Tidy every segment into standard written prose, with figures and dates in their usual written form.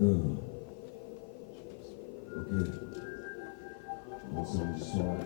Ok. On s'en du soir.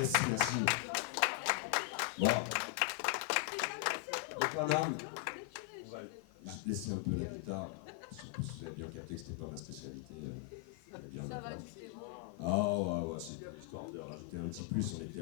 Yes, merci. Bon. Donc voilà, on va laisser un peu la guitare. Surtout si vous avez bien capté que c'était pas ma spécialité. Bien ça va, d'accord. tu sais. Ah ouais, c'est histoire de rajouter un petit plus. On était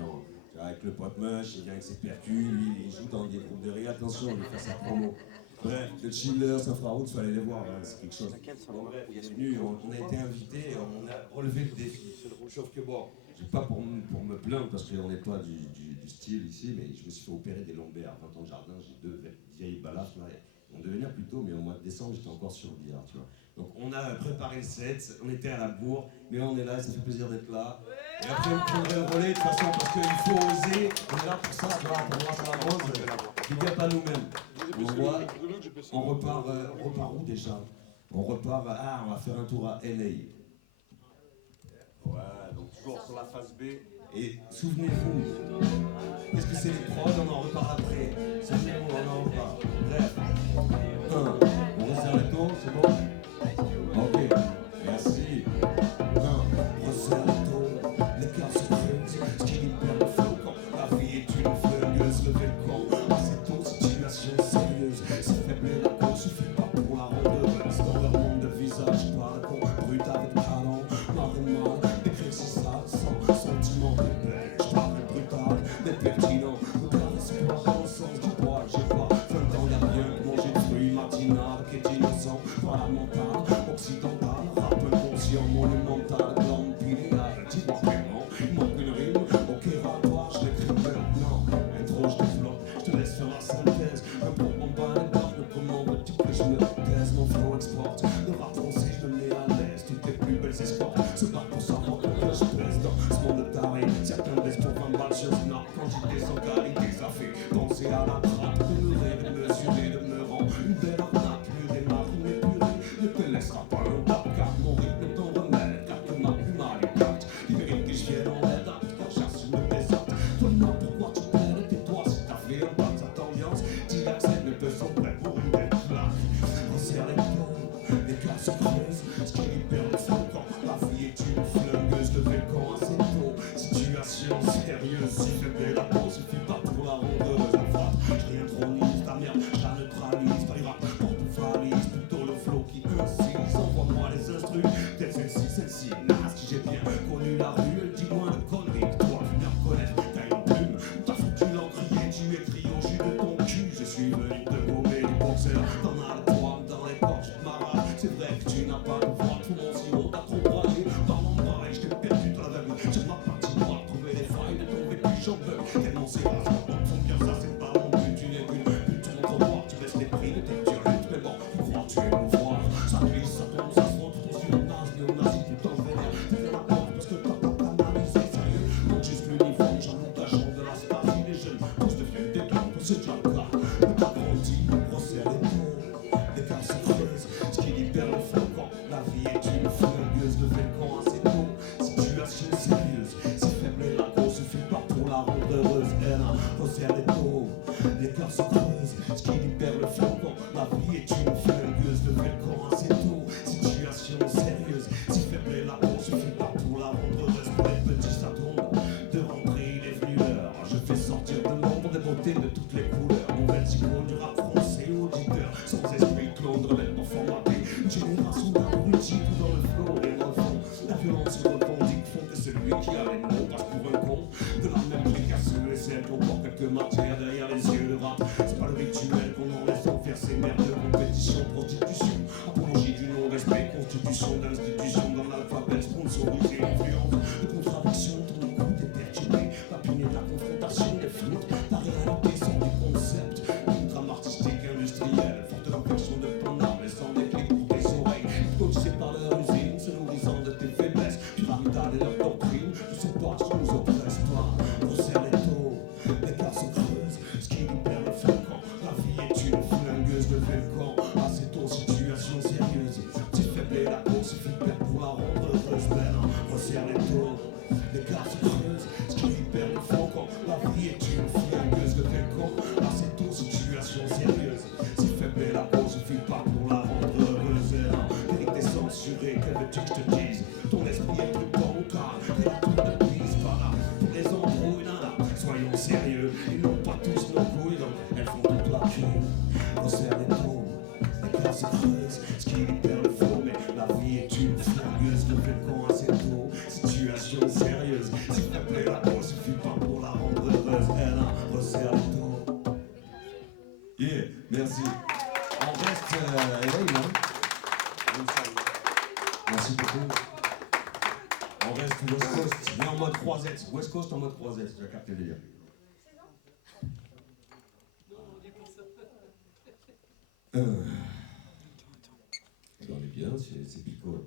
avec le pote Mush, il vient avec ses percus, lui il joue dans des groupes de rire, attention, il fait sa promo. Bref, le Chiller, Safraout, fallait les voir, hein, c'est quelque chose. Bon bref, il est venu, on a été invités, on a relevé le défi. Sauf que bon, j'ai pas pour me plaindre parce qu'on n'est pas du style ici, mais je me suis fait opérer des lombaires, 20 ans de jardin, j'ai 2 vieilles balafres là. On devait venir plus tôt, mais au mois de décembre, j'étais encore sur le billard, tu vois. Donc on a préparé le set, on était à la bourre, mais on est là, ça fait plaisir d'être là. Et après, vous prendrez le relais de toute façon, parce qu'il faut oser, on est là pour ça, tu vois, pour moi, ça avance, big up à nous-mêmes. On repart où déjà? On repart, on va faire un tour à LA. Ouais, donc toujours sur la phase B. Et souvenez-vous, qu'est-ce que c'est les prods? On en reparle après. Souvenez-vous, on en reparle. Bref. On resserre les taux, c'est bon? Ok, merci. Resserre les taux, les cœurs se creusent, ce qui libère le flot quand la vie est une flingueuse. Levez le camp, c'est ton situation sérieuse. C'est faible et la cause suffit pas pour la rendre heureuse. Dans leur monde de visage, parle con, brut avec talent, marre d'écrire si ça sans sentiment de belle. Je parle brutal, mais pertinent, me caresse pas dans le sens du poil. J'ai pas 20 ans, y'a bien que manger de fruits matinal qui est innocent, pas la mentale, occidentale, rap inconscient, monumental, glande pinéale, dis-moi vraiment, il manque une rime, ok ratoire, je l'écris maintenant, intro je développe, je te laisse faire la synthèse, un bon en bas les barres, mais comment veux-tu que je me taise, mon flow exporte, le rap français je le mets à l'aise, toutes les plus belles escortes, se battent pour savoir que je pèse dans ce monde taré, certains baissent pour 20 balles sur Snap, quand j'étais sans qualité, ça fait penser à la trappe, de me rêver, de mesurer, de me rendre une belle arnaque, murée, ma rime épurée, ne te laissera pas un tap, car mon rythme est ton remède, car tu m'as plus mal intact, les vérités je viens en aide, quand chasse une désacte, toi non, pourquoi tu plaides, tais-toi si t'as fait un pas de cette ambiance, t'y accèdes, mais peu sont prêts pour une belle claque, resserre les taux, les cœurs se creusent, ce qui libère le flot quand la vie est une flingueuse, levez le camp assez tôt, situation sérieuse, si faible la peau, suffit pas pour la rondeuse, je réintronise ta merde, je la neutralise, pas les rap, porte valise, plutôt le flow qui incise, envoie-moi les instrus, peut-être celle-ci, naze, si j'ai bien connu la rue, elle dit moins de conneries que toi, viens reconnaître, t'as une plume, t'as foutu l'encrier, tu écris au jus de ton cul, je suis venu te gommer les boxers, t'en as le poids dans les portes, je marade, c'est vrai que tu n'as pas de voix, tout mon sirop t'a trop broyé, dans mon bail, je t'ai perdu dans la veille, j'ai ma partie noire, trouver les failles de ton vécu, j'en veux, tellement c'est rare, font bien ça, c'est pas mon but, tu n'es qu'une pute, tu montres voir, tu baisses les prix de tes turlutes, mais bon, tu crois que tu es mouvoir, ça glisse, ça tombe, ça se frotte, ton sur le naze, néo-nazi, tout en vénère, t'es la porte parce que t'as pas canalisé, sérieux, donc juste l'uniforme, j'annonce ta chambre de la Stasi, les jeunes, tous deviennent des clowns, c'est déjà le cas, mais t'as grandi, resserre les taux, les cœurs se creusent, ce qui libère le flot quand la vie est une flingueuse, levez le camp assez tôt, situation sérieuse, si faible est la cause, suffit pas pour la rendre heureuse, elle resserre les taux, les cœurs se creusent, ce qui libère le flot quand la vie est une flingueuse, levez le camp assez tôt, situation sérieuse, si faible est la cause, suffit pas pour la rendre heureuse, pour les petits ça tombe, de rentrer il est venu l'heure, je fais sortir de l'ombre des beautés de toutes les couleurs, nouvelle icône du rap français, auditeur, sans esprit clone, relèvement formaté, une génération d'abrutis, tout dans le flow et dans le fond, la violence se revendique, font que celui qui a les mots passe pour un con, de la même brique à ceux et celles qui ont encore quelques matières derrière les yeux, le rap, c'est pas le rituel qu'on en laisse faire ces merdes de compétition, prostitution, apologie du non-respect, constitution d'institution dans l'alphabet, sponsorisé, influence, de contradiction, ton écoute est perturbée, la punée de la confrontation, des flûtes, la réalité sort du concept, d'une trame artistique industrielle, forte réflexion de ton âme, laissant des clés pour tes oreilles, hypnotisé par leur usine, se nourrissant de tes faiblesses, pyramidales et leur doctrine, je sais pas, je nous oppresse pas, resserre les taux, les cœurs se creusent, ce qui libère le flot quand la vie est une flingueuse, levez le camp, assez tôt, situation sérieuse, si faible est la course, suffit pas pour la rendre heureuse, belle, resserre les taux, les cœurs se creusent, ce qui libère le flot quand la vie est une flingueuse, levez le camp, assez tôt, situation sérieuse, si faible est la cause, suffit pas pour la rendre heureuse, vérité censurée, que veux-tu que je te dise, ton esprit est plus bancal que la tour de prise, pas là pour les embrouilles. Merci. On reste éveillé, non? Merci beaucoup. On reste West Coast, mais en mode croisette. West Coast en mode croisette, tu as capté le délire. On est bien, c'est Pico.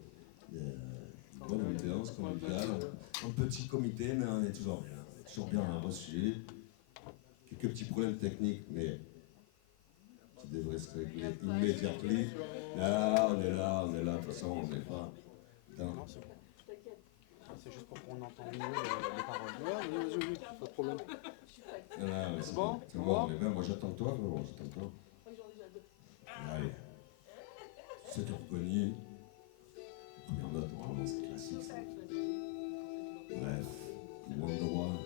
Il y a une bonne ambiance conviviale. Un petit comité, mais on est toujours bien. On est toujours bien reçu. Quelques petits problèmes techniques, mais qui devraient se régler immédiatement. Là, on est là, de toute façon, on n'est pas. Putain. C'est juste pour qu'on entende mieux les paroles. Ouais, oui, pas de problème. C'est bon, c'est bon, on est bien. Moi, j'attends toi, frérot, j'attends toi. Allez. C'est reconnu. Première note, normalement, c'est classique, ça. Bref, Wonderwall.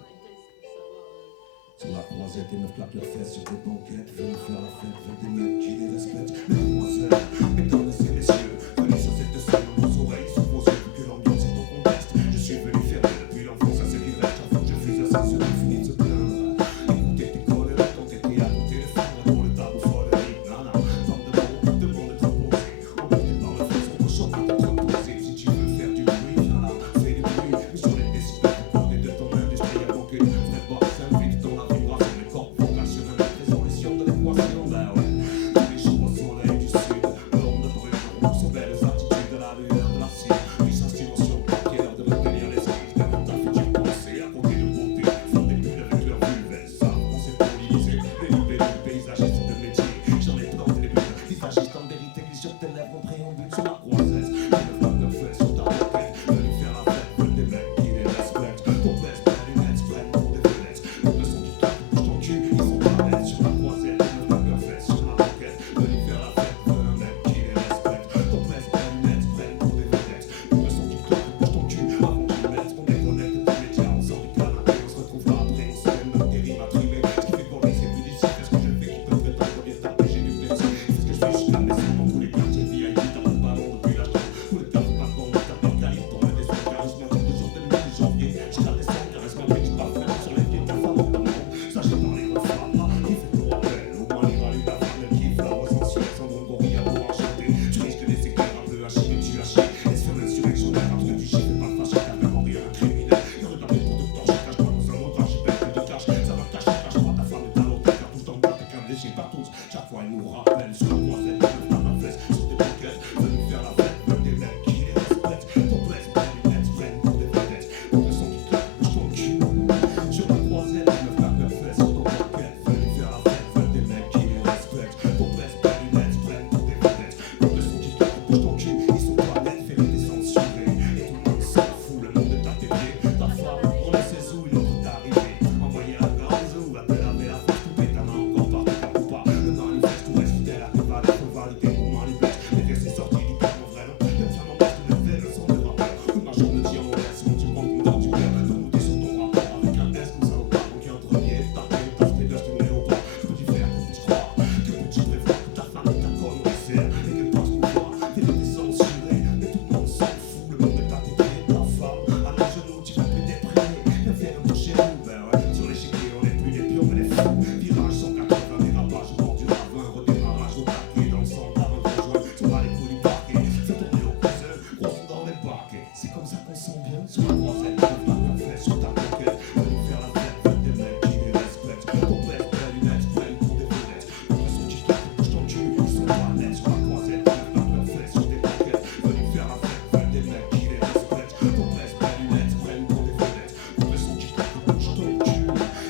Sur la croisette, des meufs claquent leurs fesses sur des banquettes. Venez faire la fête, veulent des mecs qui les respectent. Mesdemoiselles, mesdames et messieurs, venez sur cette scène, vos oreilles sous vos yeux, que l'ambiance est au contexte. Je suis venu faire depuis l'enfance à ce qui reste. J'avoue que je fus assez sur fini de se plaindre. Écoutez tes collègues, tentez tes à ton téléphone, pour le tabou folle, nana. Tant de mots, demande de proposer. Emporté par le feu, son cochon peut être posé. Si tu veux faire du bruit, nana, fais du bruit. Mais sur les décibels, côté de ton industrie, avant que vrai boss s'invite dans la vibration. Les corps vocationnels, la résolution de l'équation, bah ouais. Tous les jours au soleil du sud, l'onde brûle, pour ses belles attitudes à la lueur de la cire. Puissance d'émotion, cœur de retenir les esprits, d'un futur pensée à côté de beauté. Font des bulles avec leur vulvaire, ça, on s'est politisé. Délibéré de paysagistes de métier, j'en ai planté les bulles. Visagistes en vérité, glisse sur tes lèvres en préambule sur la croisette. Le fait sur ta tête, venez faire la fête, veulent des mecs qui les respectent. Ton best, pas les nets, prennent pour des vedettes. Pour le son qui claque, bouge ton cul, ils sont pas nets sur la croisette. Le fait sur la banquette, venez faire la fête, veulent un mec qui les respecte. Ton best, pas les nets, prennent pour des vedettes. Pour le son qui claque, bouge ton cul, avant qu'ils le mettent. On déconnecte des médias, on sort du canapé, on se retrouvera après. On se fait même des rimes à trimer. Ce qui fait qu'on c'est plus d'ici, qu'est-ce que je fais qui peut prétendre bien taper, j'ai du plaisir. C'est ce que je fais jusqu'à mes sons dans tous les quartiers VIP, t'as pas de ballon depuis l'âge d'or. Tous les tafs pas dans le tapin carré, t'en mets des sons charismatiques, toujours des mecs de janvier. Jusqu'à décembre, charismatique, je parle sur les pieds de ta femme, notamment. Sache que parler aux femmes, il fait pour rappel. Au moins, il rallume la femme, elle kiffe la voix sensuelle, sans bon gorille à pouvoir chanter. Tu risques des éclairs un peu hachis, mais tu haches. Et sur l'insurrectionnaire, parce que tu chiffres pas fâché, t'as vraiment rien un criminel. Il regarde les producteurs, je cache pas dans un montage, j'ai perdu de cash. Ça va cacher, cache pas ta femme est à l'autre, cartouche dans le plat, t'es qu'un déchet partout. Chaque fois, elle nous rappelle sur la croisette, dans la fesse, sur des banquettes. Venez faire la fête, veulent des mecs qui les respectent. Ton blesse, pas les lunettes, prennent pour des vedettes. Pour le son qui claque, bouge ton cul. Sur la croisette, les meufs claquent leurs fesses sur ton banquette. Venez faire la fête, veulent des mecs qui les respectent. Ton blesse, pas les lunettes, prennent pour des vedettes. Pour le son qui claque, bouge ton cul. Ils sont pas nets, fais les censurés. Et tout le monde s'en fout, le monde est à tes pieds. Ta femme, on ne sait où une autre d'arriver. Envoyer la grande ou la belle avec la face coupée. T'en as encore par tes cas ou pas. Le manifeste, tout reste fidèle à tes valeurs. Faut valider pour manipuler. Mais que c'est sorti du cadre vrai. Même si on reste une belle leçon de rappeur. Une marche de dire on laisse, on tu prends ton dans du cœur. De monter sur ton rapport avec un S comme ça au pas. Donc il y a entre pieds, ta tête, ta fête, de ton léopard. Peux-tu faire que tu crois? Que peux-tu prévoir que ta femme est ta connerie sert? Et que toi, ce pouvoir, t'es censuré. Mais tout le monde s'en fout, le monde est à tes pieds. Ta femme, à nos genoux, tu vas plus déprimé. Viens faire un tour chez nous, ben ouais. Sur l'échiquier, on est plus des pions, mais des fous. Virage 180, dérapage au bord du ravin. Redémarrage au taquet, dans le centre, avant de rejoindre. Sur les coups du parquet, fais tourner au cousin, gros son dans les baquets. C'est comme ça qu'on sent bien. Sur la croisette, on va la fête, sur ta banquette. Venez faire la fête, veulent des mecs qui les respectent. Ton blesse, pas les lunettes, prennent pour des vedettes. Pour le son qui claque, bouge ton cul, ils sont pas nets. Sur la croisette, on va la fête, sur des banquettes. Venez faire la fête, veulent des mecs qui les respectent. Ton blesse, pas les lunettes, prennent pour des vedettes. Pour le son qui claque, bouge ton cul.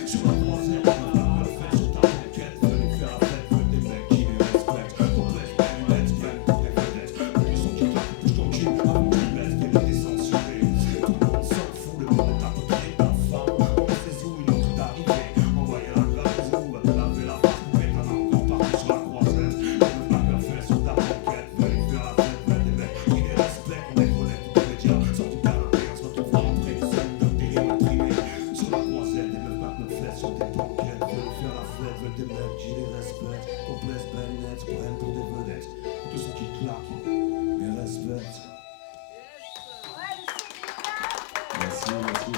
Sur la croisette, on va la fête, sur ta banquette. Venez faire la fête, veulent des mecs qui les respectent. Ton blesse, pas les lunettes, prennent pour des vedettes. Pour le son qui claque, bouge ton cul. Avant que tu laisses tes lunettes censurées. Tout le monde s'en fout, le monde est à tes pieds. Ta femme, on ne sait où une autre d'arriver. Envoyer la glace ou à te laver la face. Mais t'en as encore partout sur la croisette. On ne pas la fête sur ta banquette. Venez faire la fête, veulent des mecs qui les respectent. On déconnecte des médias, sort du canapé. On se retrouvera après une scène de dérive à trimer. Sur la croisette, des meufs battent nos fesses sur des banquettes. Venez faire la fête, veulent des mecs qui les respectent. Qu'on blesse pas les nets, prennent pour des vedettes. Pour tous ceux qui claquent, les respectent. Merci, merci.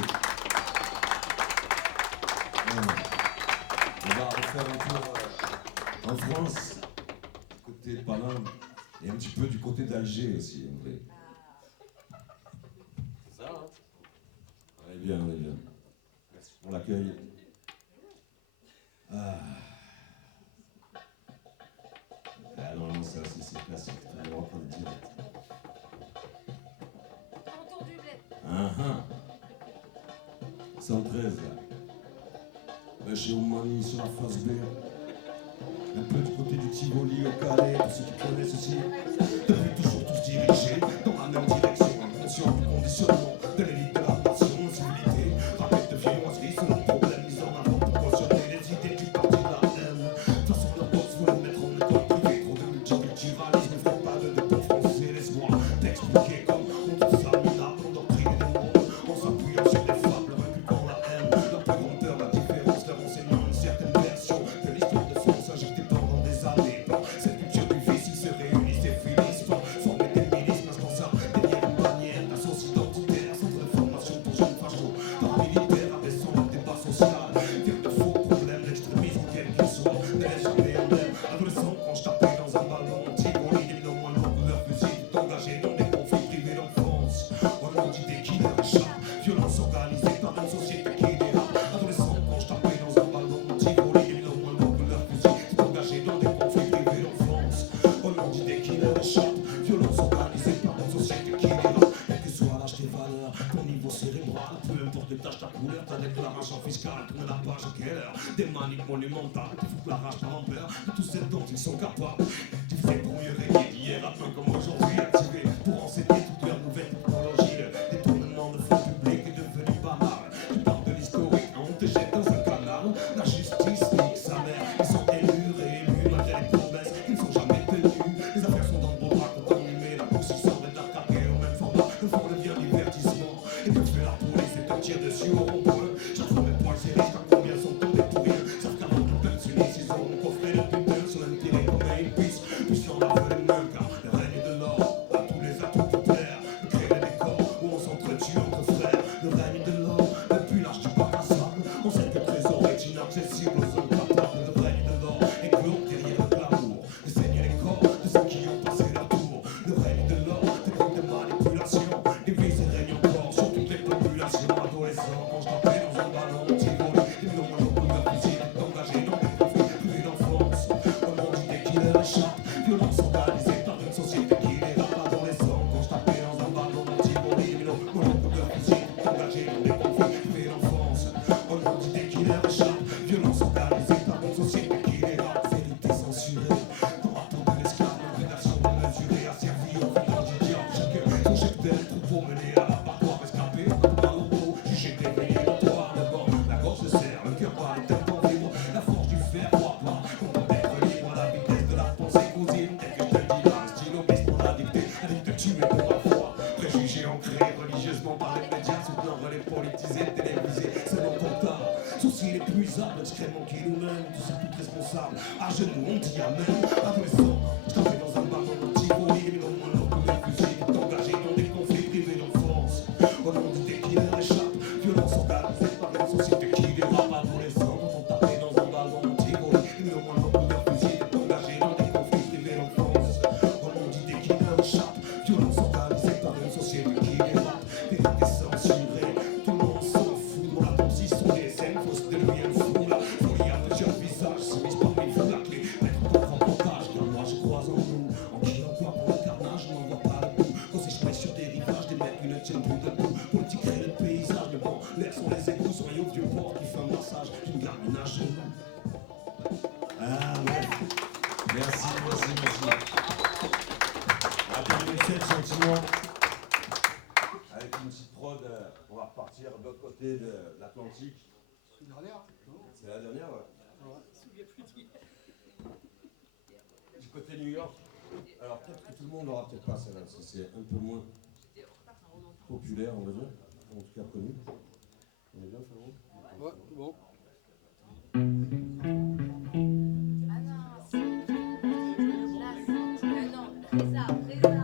On va refaire un tour en France. côté de Paname et un petit peu du côté d'Alger aussi, en vrai. C'est ça, hein? On est bien, on est bien. Merci pour l'accueil. Ah, non, non, ça, c'est classique. On va reprendre direct. Entendu, Bled. 113, là. Là, chez Oumani, sur la face B. Un peu du côté du Tivoli au Calais, pour ceux qui connaissent aussi. Depuis toujours tous dirigés dans la même direction, inconscient du conditionnement de l'élite de la nation, civilité, rappel de viennoiserie, selon le problème mis en avant pour cautionner les idées du parti de la haine. De toute façon, leur boss voulait mettre en école privée, trop de multiculturalisme, ne ferait pas de bon français, laisse-moi t'expliquer comme on trouve ça minable, endoctriner les mondes, en s'appuyant sur des fables, inculquant la haine, la plus grandeur, la différence, leur enseignant une certaine version de l'histoire de France injectée pendant des années. Cette culture du vice, ils se réunissent et finissent par former des milices, inspensables, derrière une bannière, la sauce identitaire, centre de formation pour jeunes fachos, paramilitaires, abaissant le débat social, faire de faux problèmes, l'extrémisme, quel qu'il soit, ne laisse jamais en l'air. Adolescent, quand je tapais dans un ballon, Tivoli, les au moins long de leur fusil, engagés dans des conflits privés d'enfance. Au nom d'idées qui leur échappent, violence organisée par une société qui dérape. Adolescent, quand je tapais dans un ballon, Tivoli, les au moins long de leur fusil, engagés dans des conflits privés d'enfance. Au nom d'idées qui leur échappent, violence organisée par une société qui dérape. Quel que soit l'âge, tes valeurs, ton niveau cérébral, peu importe le tâche, ta couleur, ta déclaration fiscale, tourne la page à quelle heure, des maniques monumentales, qui foutent la rage par l'ampleur de tous ces dont ils sont capables. Tu fais pour mieux régner d'hier à demain comme aujourd'hui, activé pour enseigner toutes leurs nouvelles technologies. Le détournement de fonds publics est devenu banal. Tu parles de l'historique, on te jette dans un canal. La justice nique sa mère, ils sont élus, réélus, malgré les promesses qui ne sont jamais tenues. Les affaires sont dans le beau drap contaminés, la course sort des arcades au même format. Le fond devient divertissement, et que fait la police et te tire dessus au rond-point. Chaque fois mes poils serrés, chaque combien sont tombés pour rien. Savent qu'avant que le peuple s'unisse, ils ont coffré le putain sur l'intérêt comme une piste. Puissant la veut les mains, car le règne de l'or a tous les atouts pour plaire. Le créer des décors où on s'entretue entre frères. Le règne de l'or, depuis l'âge du bac à sable. On sait que le trésor est inaccessible aux hommes capables. Le règne de l'or est clos derrière le glamour. Et saigne les corps de ceux qui ont passé leur tour. Le règne de l'or, des groupes de manipulation. Des vices et règne encore sur toutes les populations. Adolescents, quand je tapais dans un ballon, Tivoli, les millions de gens leur fusil, engagés dans des conflits privés d'enfance. Au nom d'idées qui leur échappent, violence organisée par une société qui les rappe. Adolescents, quand je tapais dans un ballon, Tivoli, les millions de gens leur fusil, engagés dans des conflits privés d'enfance. Au nom d'idées qui leur échappent, violence organisée par une société qui les rappe. Vérité censurée, dans la peau de l'esclave, l'organisation démesurée a servi au village du diable. Chacun son chef d'être, troupeau mené à l'abattoir, escapé, dans au dos, jugé d'éveillé, notoire. D'abord, la gorge se serre, le cœur bat, les têtes en vibre, la force du fer croit pas. Content d'être libre à la vitesse de la pensée cousine. Dès que je te le dis là, le stylo baisse pour la dictée, la vie de tuer pour ma foi. Préjugés ancrés religieusement par les médias, soutenant relais politisés, télévisés, c'est non comptable. Soucis inépuisables, excréments qui nous mènent, tous et toutes responsables. À genoux, on dit amen. Adolescent, je tapais dans un ballon, Tivoli, les millions de gens leur fusil, engagés dans des conflits privés d'enfance. Au nom d'idées qui leur échappent, violence organisée par une société qui dérape. Adolescents, quand on tapait dans un ballon, Tivoli, les millions de gens leur fusil, engagés dans des conflits privés d'enfance. Au nom d'idées qui leur échappent, violence organisée par une société qui dérape. Vérité censurée, tout le monde s'en fout. Dans la danse, ils sont des scènes fausses de lui un fou. La folie a plusieurs visages, soumise parmi vous la clé. Mettre ton propre otage, car moi je crois en nous. En qui l'envoie pour le carnage, je n'en vois pas le bout. Quand c'est je sur des rivages, des mecs qui ne tiennent plus debout. Politique crée le paysage, mais bon, l'air sont les égouts sur un yacht vieux port qui fait un massage d'une gamine à genoux. Ah ouais, merci, merci, merci. On va terminer cette sentiment avec une petite prod. On va repartir de l'autre côté de l'Atlantique. C'est la dernière, non? C'est la dernière, ouais. Du côté New York. Alors peut-être que tout le monde n'aura peut-être pas celle-là, parce que c'est un peu moins populaire, on va dire. En tout cas connu. On est bien, Florent? Ouais, bon. Ah non, c'est. Là, c'est. Non, Reza, Reza,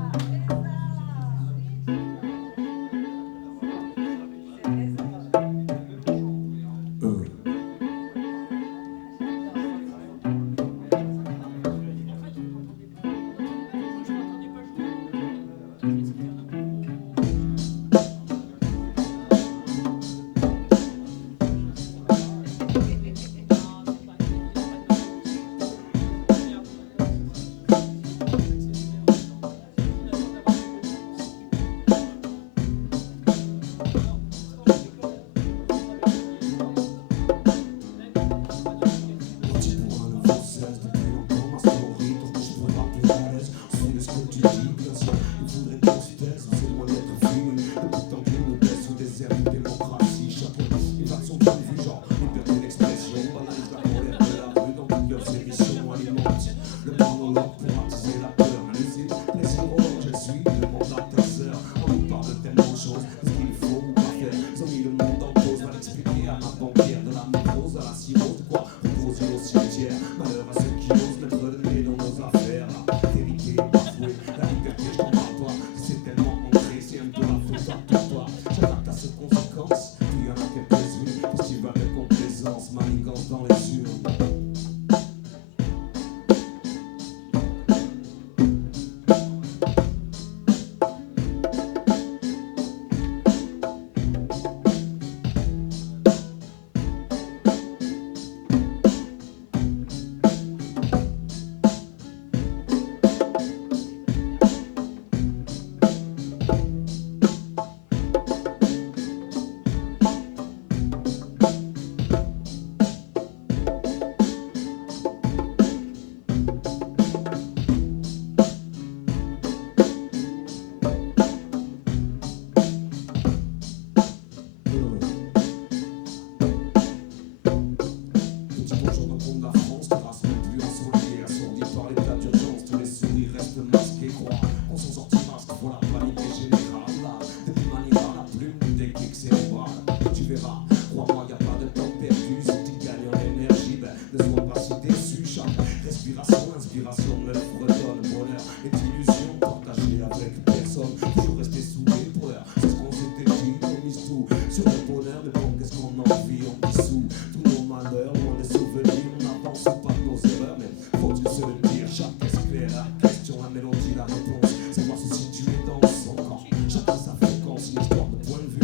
sois pas si déçu. Chaque respiration, inspiration me redonne bonheur. Et illusion partagée avec personne. Toujours rester soudé pour l'heure. C'est ce qu'on s'était dit, on mise tout sur le bonheur. Mais bon, qu'est-ce qu'on en vit, on dissout tous nos malheurs, loin des souvenirs. On n'avance pas de nos erreurs, mais faut-il se le dire? Chaque esprit la question, la mélodie, la réponse. Savoir se situer dans son corps. Chacun sa fréquence, une histoire de point de vue.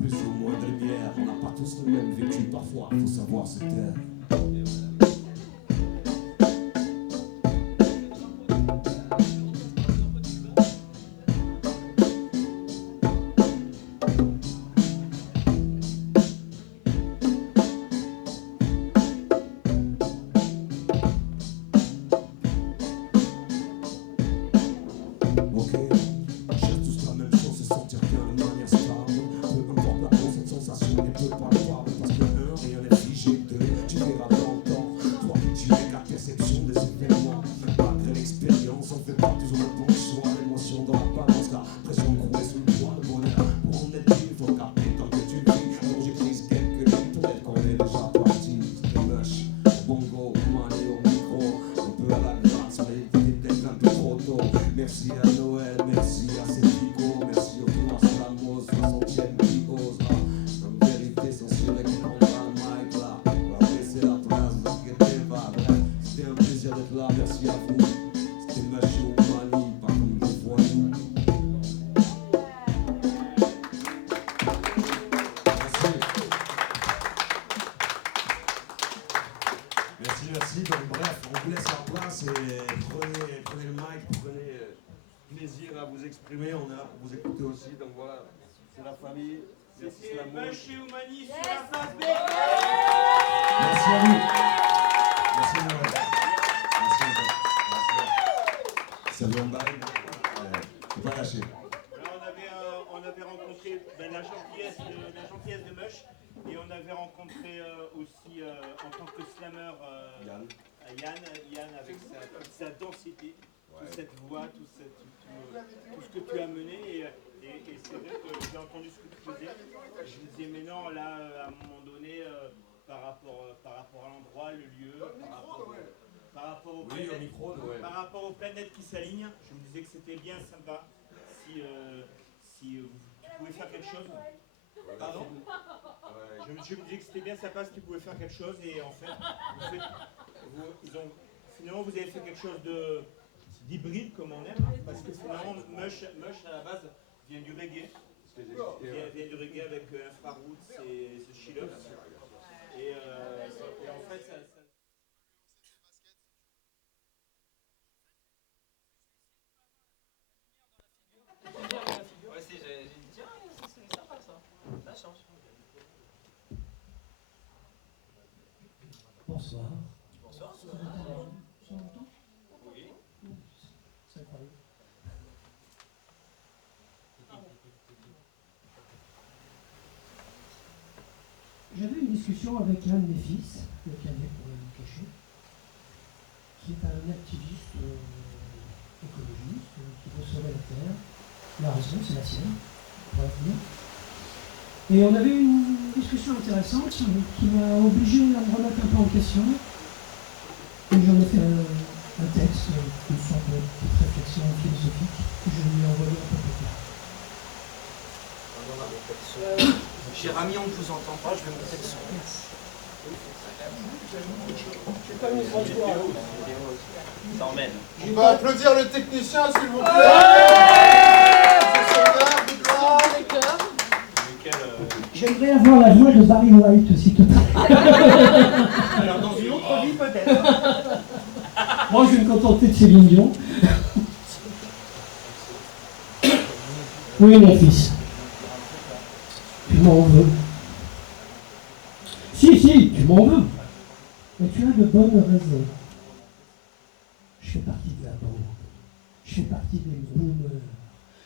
Plus ou moins de lumière, on n'a pas tous le même vécu. Parfois, faut savoir se taire. Ok, on cherche tous la même chose, se sentir bien de manière stable. Peu importe la cause, cette sensation n'est peu palpable. Parce que rien n'est figé, deux, tu verras dans le temps. Toi qui tu es la perception des événements. Malgré l'expérience, on fait pas toujours le bon choix. L'émotion dans la balance, la pression croulée sous le poids, le bonheur. Pour en être il faut capter tant que tu vis. Alors j'écris quelques lignes, peut-être qu'on est déjà parti. C'était mush, bongo, mani au micro. Un peu à la grâce, mais il était peut-être un peu trop tôt. Merci à Noël, merci à ces picots, merci au Thomas Lamos, 60e qui ose là. En vérité, censuré qui prendra le mic là. On va baisser la place, vous inquiétez pas. Bref, c'était un plaisir d'être là, merci à vous. C'était Machi au Mani, pas comme des voyous. Merci. Merci, merci. Donc bref, on vous laisse la place et prenez le mic, prenez plaisir à vous exprimer. On est là pour vous écouter aussi. Donc voilà, c'est la famille. Merci, c'est l'amour. Machi ou Mani sur la face B. Merci à vous. Merci Noël. Merci à vous. Merci. Salut en bail. Faut pas lâcher. Là, on avait rencontré la gentillesse de Mush et on avait rencontré aussi en tant que slammer Yann avec sa densité, toute cette voix, tout ce que tu as mené et c'est vrai que j'ai entendu ce que tu faisais. Je me disais mais non là à un moment donné par rapport à l'endroit, le lieu, par rapport aux planètes, micro, ouais. par rapport aux planètes qui s'alignent, je me disais que c'était bien sympa si tu pouvais faire quelque chose. Pardon je me disais que c'était bien sympa si tu pouvais faire quelque chose et en fait, finalement vous avez fait quelque chose d'hybride comme on aime parce que finalement Mush à la base vient du reggae. Vient du reggae avec Infraroots et The Chill-Ups. Et en fait ça... Ouais, j'ai dit, tiens, c'est sympa ça. Ça change. Bonsoir. Bonsoir. Ça m'entend? Oui. C'est incroyable. J'avais une discussion avec l'un de mes fils, le cadet pour le cacher, qui est un activiste écologiste qui veut sauver la Terre. La raison, c'est la sienne, pour l'avenir. Et on avait une discussion intéressante qui m'a obligé à me remettre un peu en question. Et j'en ai fait un texte, une sorte de petite réflexion philosophique que je lui ai envoyé un peu plus tard. Cher ami, on ne vous entend pas, je vais monter le son. J'ai pas mis le droit de voir. Ça emmène. On va applaudir le technicien, s'il vous plaît. J'aimerais avoir la voix de Barry White, s'il te plaît. Alors dans une autre vie peut-être. Moi, je vais me contenter de Céline Dion. Oui, mon fils. Tu m'en veux. Si, tu m'en veux. Mais tu as de bonnes raisons. Je fais partie de la bande. Je fais partie des groomers.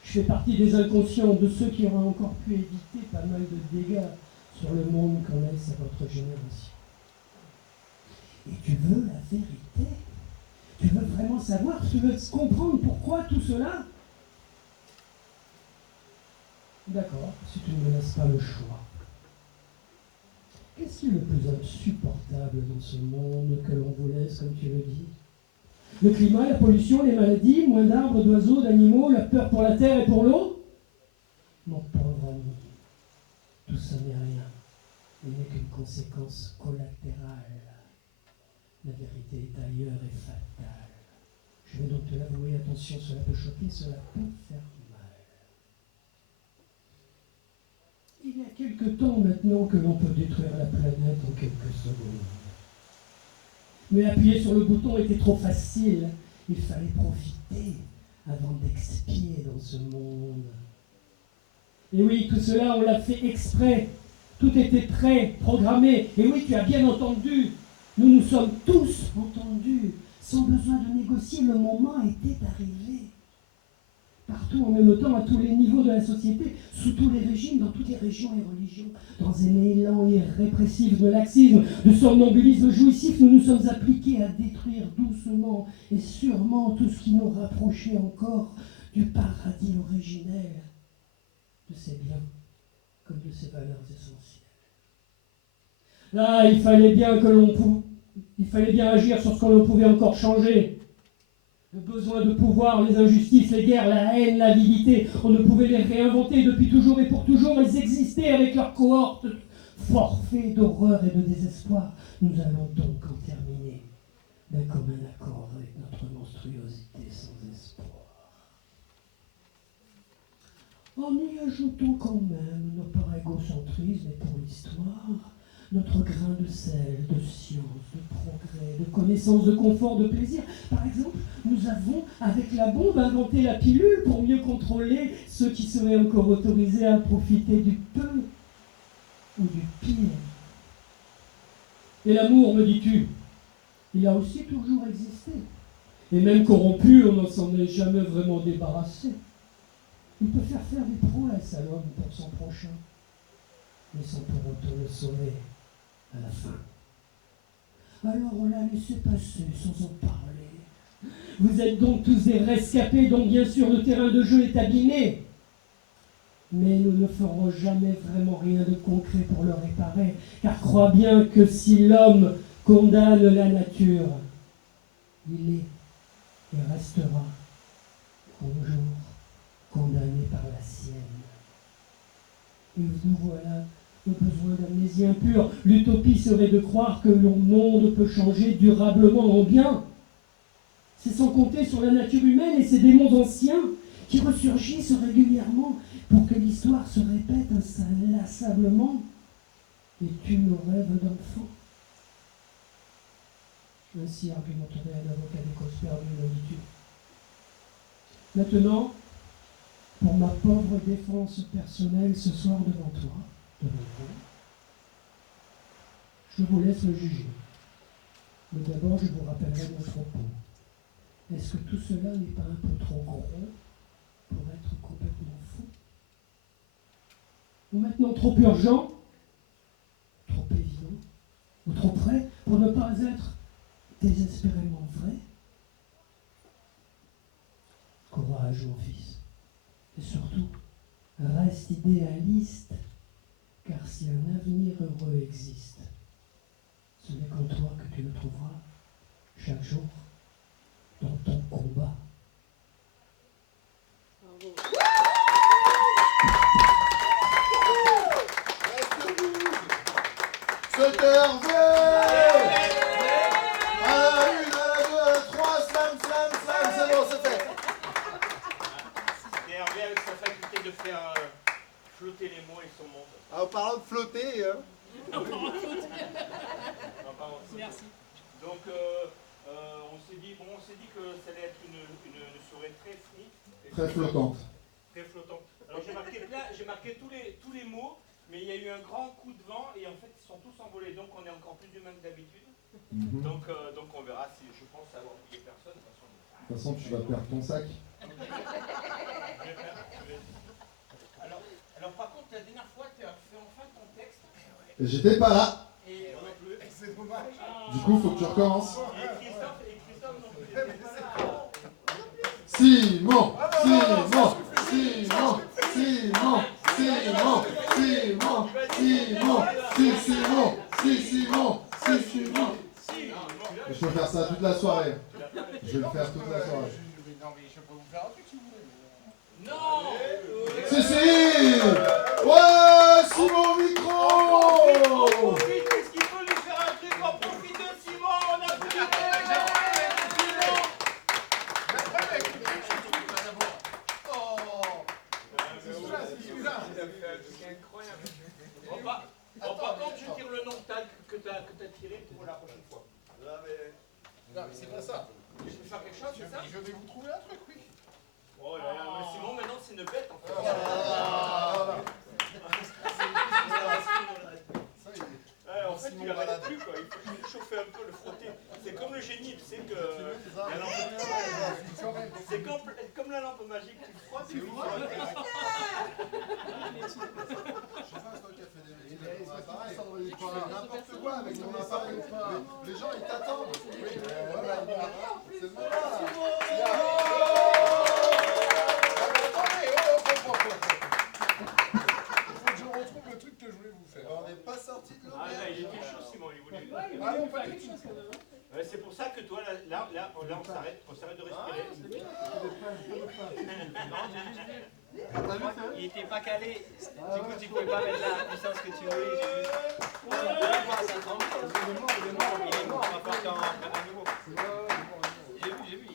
Je fais partie des inconscients, de ceux qui auraient encore pu éviter pas mal de dégâts sur le monde qu'on laisse à votre génération. Et tu veux la vérité? Tu veux vraiment savoir? Tu veux comprendre pourquoi tout cela? D'accord, si tu ne me laisses pas le choix. Qu'est-ce qui est le plus insupportable dans ce monde que l'on vous laisse, comme tu le dis? Le climat, la pollution, les maladies, moins d'arbres, d'oiseaux, d'animaux, la peur pour la terre et pour l'eau? Mon pauvre ami, tout ça n'est rien. Il n'est qu'une conséquence collatérale. La vérité est ailleurs et fatale. Je vais donc te l'avouer, attention, cela peut choquer, cela peut faire mal. Il y a quelque temps maintenant que l'on peut détruire la planète en quelques secondes. Mais appuyer sur le bouton était trop facile. Il fallait profiter avant d'expier dans ce monde. Et oui, tout cela, on l'a fait exprès. Tout était prêt, programmé. Et oui, tu as bien entendu. Nous nous sommes tous entendus. Sans besoin de négocier, le moment était arrivé. Partout, en même temps, à tous les niveaux de la société, sous tous les régimes, dans toutes les régions et religions, dans un élan irrépressif de laxisme, de somnambulisme jouissif, nous nous sommes appliqués à détruire doucement et sûrement tout ce qui nous rapprochait encore du paradis originel, de ses biens comme de ses valeurs essentielles. Là, il fallait bien agir sur ce qu'on pouvait encore changer. Le besoin de pouvoir, les injustices, les guerres, la haine, l'avidité, on ne pouvait les réinventer depuis toujours et pour toujours. Elles existaient avec leur cohorte forfait d'horreur et de désespoir. Nous allons donc en terminer d'un commun accord avec notre monstruosité sans espoir. En y ajoutant quand même notre égocentrisme et pour l'histoire, notre grain de sel, de science, de progrès, de connaissance, de confort, de plaisir. Par exemple, nous avons, avec la bombe, inventé la pilule pour mieux contrôler ceux qui seraient encore autorisés à profiter du peu ou du pire. Et l'amour, me dis-tu, il a aussi toujours existé. Et même corrompu, on ne s'en est jamais vraiment débarrassé. Il peut faire des prouesses à l'homme pour son prochain, mais sans pour autant le sauver à la fin. Alors on l'a laissé passer sans en parler. Vous êtes donc tous des rescapés, donc bien sûr le terrain de jeu est abîmé. Mais nous ne ferons jamais vraiment rien de concret pour le réparer, car crois bien que si l'homme condamne la nature, il est et restera toujours condamné par la sienne. Et nous voilà au besoin d'amnésie impure. L'utopie serait de croire que le monde peut changer durablement en bien. C'est sans compter sur la nature humaine et ses démons anciens qui ressurgissent régulièrement pour que l'histoire se répète inlassablement et tue nos rêves d'enfants. Ainsi argumenterait un avocat des causes perdues, me dis-tu. Maintenant, pour ma pauvre défense personnelle ce soir devant toi, devant vous, je vous laisse le juger. Mais d'abord, je vous rappellerai mon propos. Est-ce que tout cela n'est pas un peu trop gros pour être complètement fou? Ou maintenant trop urgent, trop évident, ou trop près pour ne pas être désespérément vrai? Courage, mon fils. Et surtout, reste idéaliste, car si un avenir heureux existe, ce n'est qu'en toi que tu le trouveras, chaque jour, dans ton combat. Bravo. C'est Hervé. À la 1, à la 2, à la 3, slam, slam, slam, c'est bon, c'est fait. C'est Hervé avec sa faculté de faire flotter les mots et son monde. En parlant de flotter, Merci. Donc on s'est dit que ça allait être une soirée très free. très flottante. Très flottante. Alors j'ai marqué tous les mots, mais il y a eu un grand coup de vent et en fait ils sont tous envolés, donc on est encore plus humain que d'habitude. Donc on verra si je pense avoir oublié personne. De toute façon, tu vas perdre ton sac. Alors par contre, la dernière fois, tu as fait enfin ton texte. Et j'étais pas là. Et c'est dommage. Du coup, faut que tu recommences. Et Christophe non plus. Simon, Simon, Simon, Simon, Simon, Simon, Simon, Simon, Je peux faire ça toute la soirée. Je vais le faire toute la soirée. Non, mais je peux vous faire un truc si vous voulez. Non. Si, si. Ouais, Simon Micro. Profite, qu'est-ce qu'il faut lui faire un truc? En profite de Simon, on a plus de Bon, par contre, je tire le nom que t'as tiré pour la prochaine fois. Non, mais c'est pas ça. Je peux faire quelque chose, c'est ça? Je vais vous trouver un truc, oui. Oh là là, mais Simon, maintenant, c'est une bête, en fait. Ça y est. Ouais, en fait, il arrête plus, quoi. Il faut chauffer un peu, le frotter. C'est comme le génie, tu sais que la lampe... C'est comme la lampe magique, tu frottes, tu frottes. Je sais pas, c'est toi qui as fait des métiers de ton appareil. Tu fais n'importe quoi avec ton appareil. Les gens, ils t'attendent. Voilà, c'est le moment. Je retrouve le truc que je voulais vous faire. On n'est pas sorti de Ah, l'auberge. là, il était chaud, Simon, il voulait... Ah non, pas quelque chose. Ouais, c'est pour ça que toi, là, on s'arrête de respirer. Il était pas calé. Du coup, tu pouvais pas mettre la puissance que tu voulais. Il est mort. Il est mort. On va faire un nouveau. J'ai vu.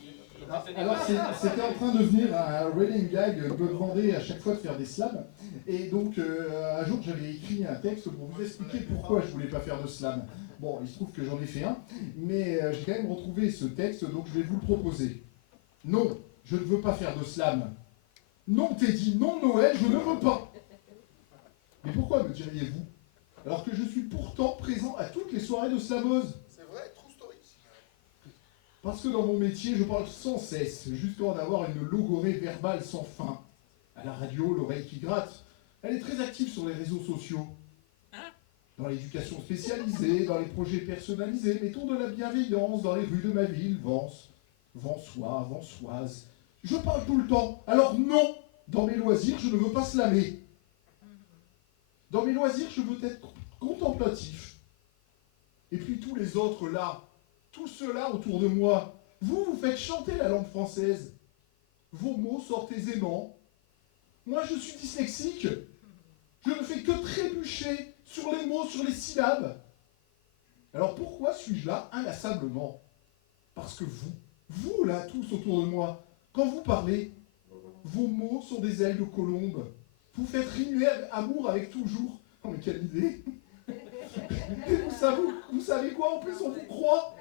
Alors c'était en train de devenir un running gag, me demander à chaque fois de faire des slams. Et donc un jour j'avais écrit un texte pour vous expliquer pourquoi je voulais pas faire de slam. Bon, il se trouve que j'en ai fait un, mais j'ai quand même retrouvé ce texte, donc je vais vous le proposer. Non, je ne veux pas faire de slam. Non Teddy, non Noël, je ne veux pas. Mais pourquoi me diriez-vous? Alors que je suis pourtant présent à toutes les soirées de slameuses. C'est vrai, true story. Parce que dans mon métier, je parle sans cesse, jusqu'à en avoir une logorée verbale sans fin. À la radio, l'oreille qui gratte, elle est très active sur les réseaux sociaux. Dans l'éducation spécialisée, dans les projets personnalisés, mettons de la bienveillance dans les rues de ma ville, Vence, Vensois, Vensoise. Je parle tout le temps, alors non, dans mes loisirs, je ne veux pas slammer. Dans mes loisirs, je veux être contemplatif. Et puis tous les autres là, tous ceux-là autour de moi, vous faites chanter la langue française. Vos mots sortent aisément. Moi, je suis dyslexique. Je ne fais que trébucher sur les mots, sur les syllabes. Alors pourquoi suis-je là inlassablement? Parce que vous là, tous autour de moi, quand vous parlez, vos mots sont des ailes de colombe. Vous faites rimer amour avec toujours. Oh mais quelle idée! Vous savez quoi? En plus, on vous croit.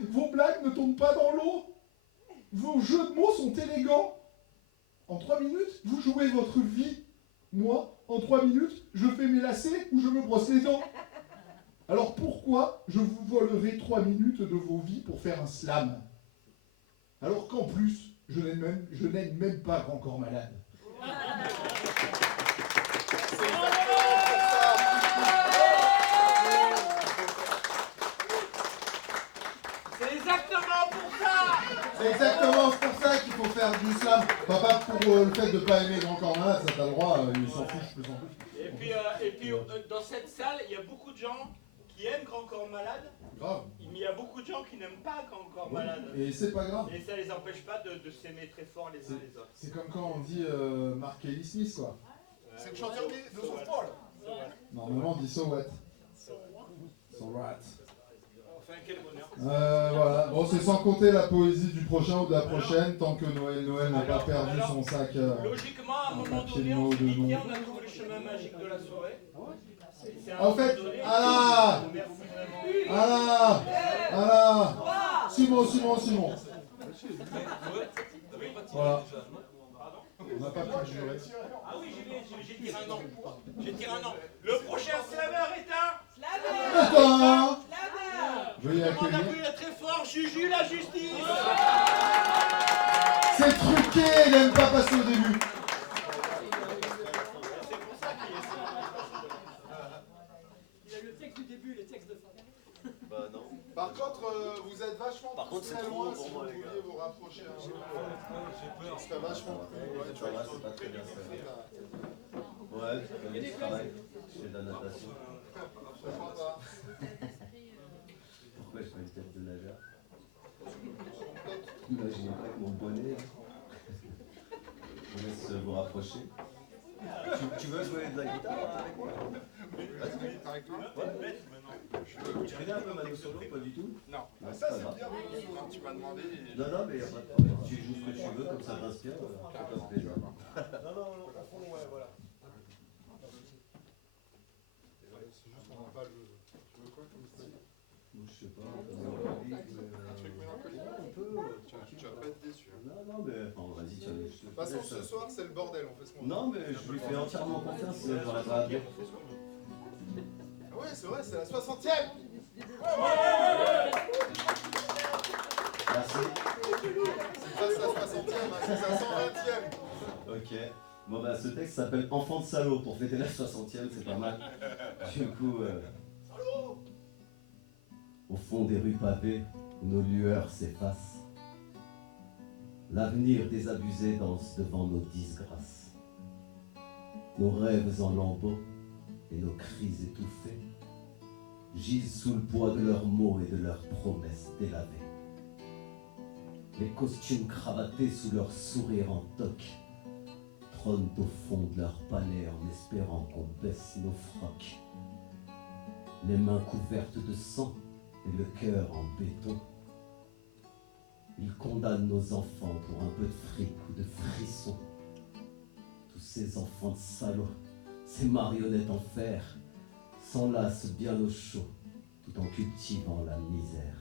Vos blagues ne tombent pas dans l'eau. Vos jeux de mots sont élégants. En 3 minutes, vous jouez votre vie. Moi, en 3 minutes, je fais mes lacets ou je me brosse les dents. Alors pourquoi je vous volerai 3 minutes de vos vies pour faire un slam? Alors qu'en plus, je n'aime même pas Grand Corps Malade. C'est exactement pour ça. C'est exactement pour ça qu'il faut faire du slam. Pas pour le fait de ne pas aimer Grand Corps Malade, ça t'as le droit, il s'en fiche, plus en plus. Et puis dans cette salle, il y a beaucoup de gens qui aiment Grand Corps Malade. Grave. Mais il y a beaucoup de gens qui n'aiment pas Grand Corps Malade. Et c'est pas grave. Et ça les empêche pas de s'aimer très fort les uns les autres. C'est comme quand on dit Mark Kelly Smith, quoi. C'est le chanteur de Softball. Normalement, on dit so what. So what. Enfin, quel bonheur. Voilà. Bon, c'est sans compter la poésie du prochain ou de la prochaine, tant que Noël n'a pas perdu son sac. Logiquement, à un moment papier donné, de on mots, s'est de dit, noms. tiens, on a trouvé le chemin magique de la soirée. C'est à un En fait, moment donné, ah merci vraiment. Simon. Voilà. Pardon? On n'a pas pu le jurer. Ah oui, j'ai tiré un nom. Le prochain slammer est un... Attends. Veuillez On a accueillir. pu être très fort, Juju la justice. C'est truqué, il n'aime pas passer au début. C'est pour ça qu'il est ça. Il a le texte du début et le texte de fin. Bah non. Par contre, vous êtes vachement Par contre, c'est très trop loin pour si moi, vous les gars. pouviez vous rapprocher un peu. Ce serait vachement plus. Ouais, tu vois, c'est pas très bien fait. Ouais, je fais du travail. Je fais de la natation. Je comprends pas. Pourquoi Imaginez pas avec mon bonnet. Je vous laisse vous rapprocher. Tu veux jouer de la guitare avec moi? Vas-y, avec toi. Ouais. Tu connais un peu Mano Solo? Pas du tout? Non. Ouais, Ça, pas c'est grave. bien. Non, tu m'as demandé. Non, non, mais y a pas de problème. Tu joues ce que tu veux, comme ça t'inspire. Ça fait plaisir. Non, non, au fond, ouais, voilà. C'est juste qu'on n'a pas le. Tu veux quoi comme style? Moi, je sais pas. Mélancolique, Un truc mélancolique? Un peu. Tu vas pas être déçu. Non, non, mais enfin, vas-y, tu De toute façon, ce soir, c'est le bordel, on fait ce qu'on veut. Non, mais je lui fais entièrement confiance. J'aurais pas appelé. Ah ouais, c'est vrai, c'est la 60e. Merci. C'est pas sa 60e, hein, c'est sa 120e. Ok. Bon, bah, ce texte s'appelle Enfant de salaud pour fêter la 60e, c'est pas mal. Du coup, au fond des rues pavées, où nos lueurs s'effacent, l'avenir désabusé danse devant nos disgrâces. Nos rêves en lambeaux et nos cris étouffés gisent sous le poids de leurs mots et de leurs promesses délavées. Les costumes cravatés sous leurs sourires en toque trônent au fond de leur palais en espérant qu'on baisse nos frocs. Les mains couvertes de sang et le cœur en béton, ils condamnent nos enfants pour un peu de fric ou de frisson. Tous ces enfants de salauds, ces marionnettes en fer, s'enlacent bien au chaud tout en cultivant la misère.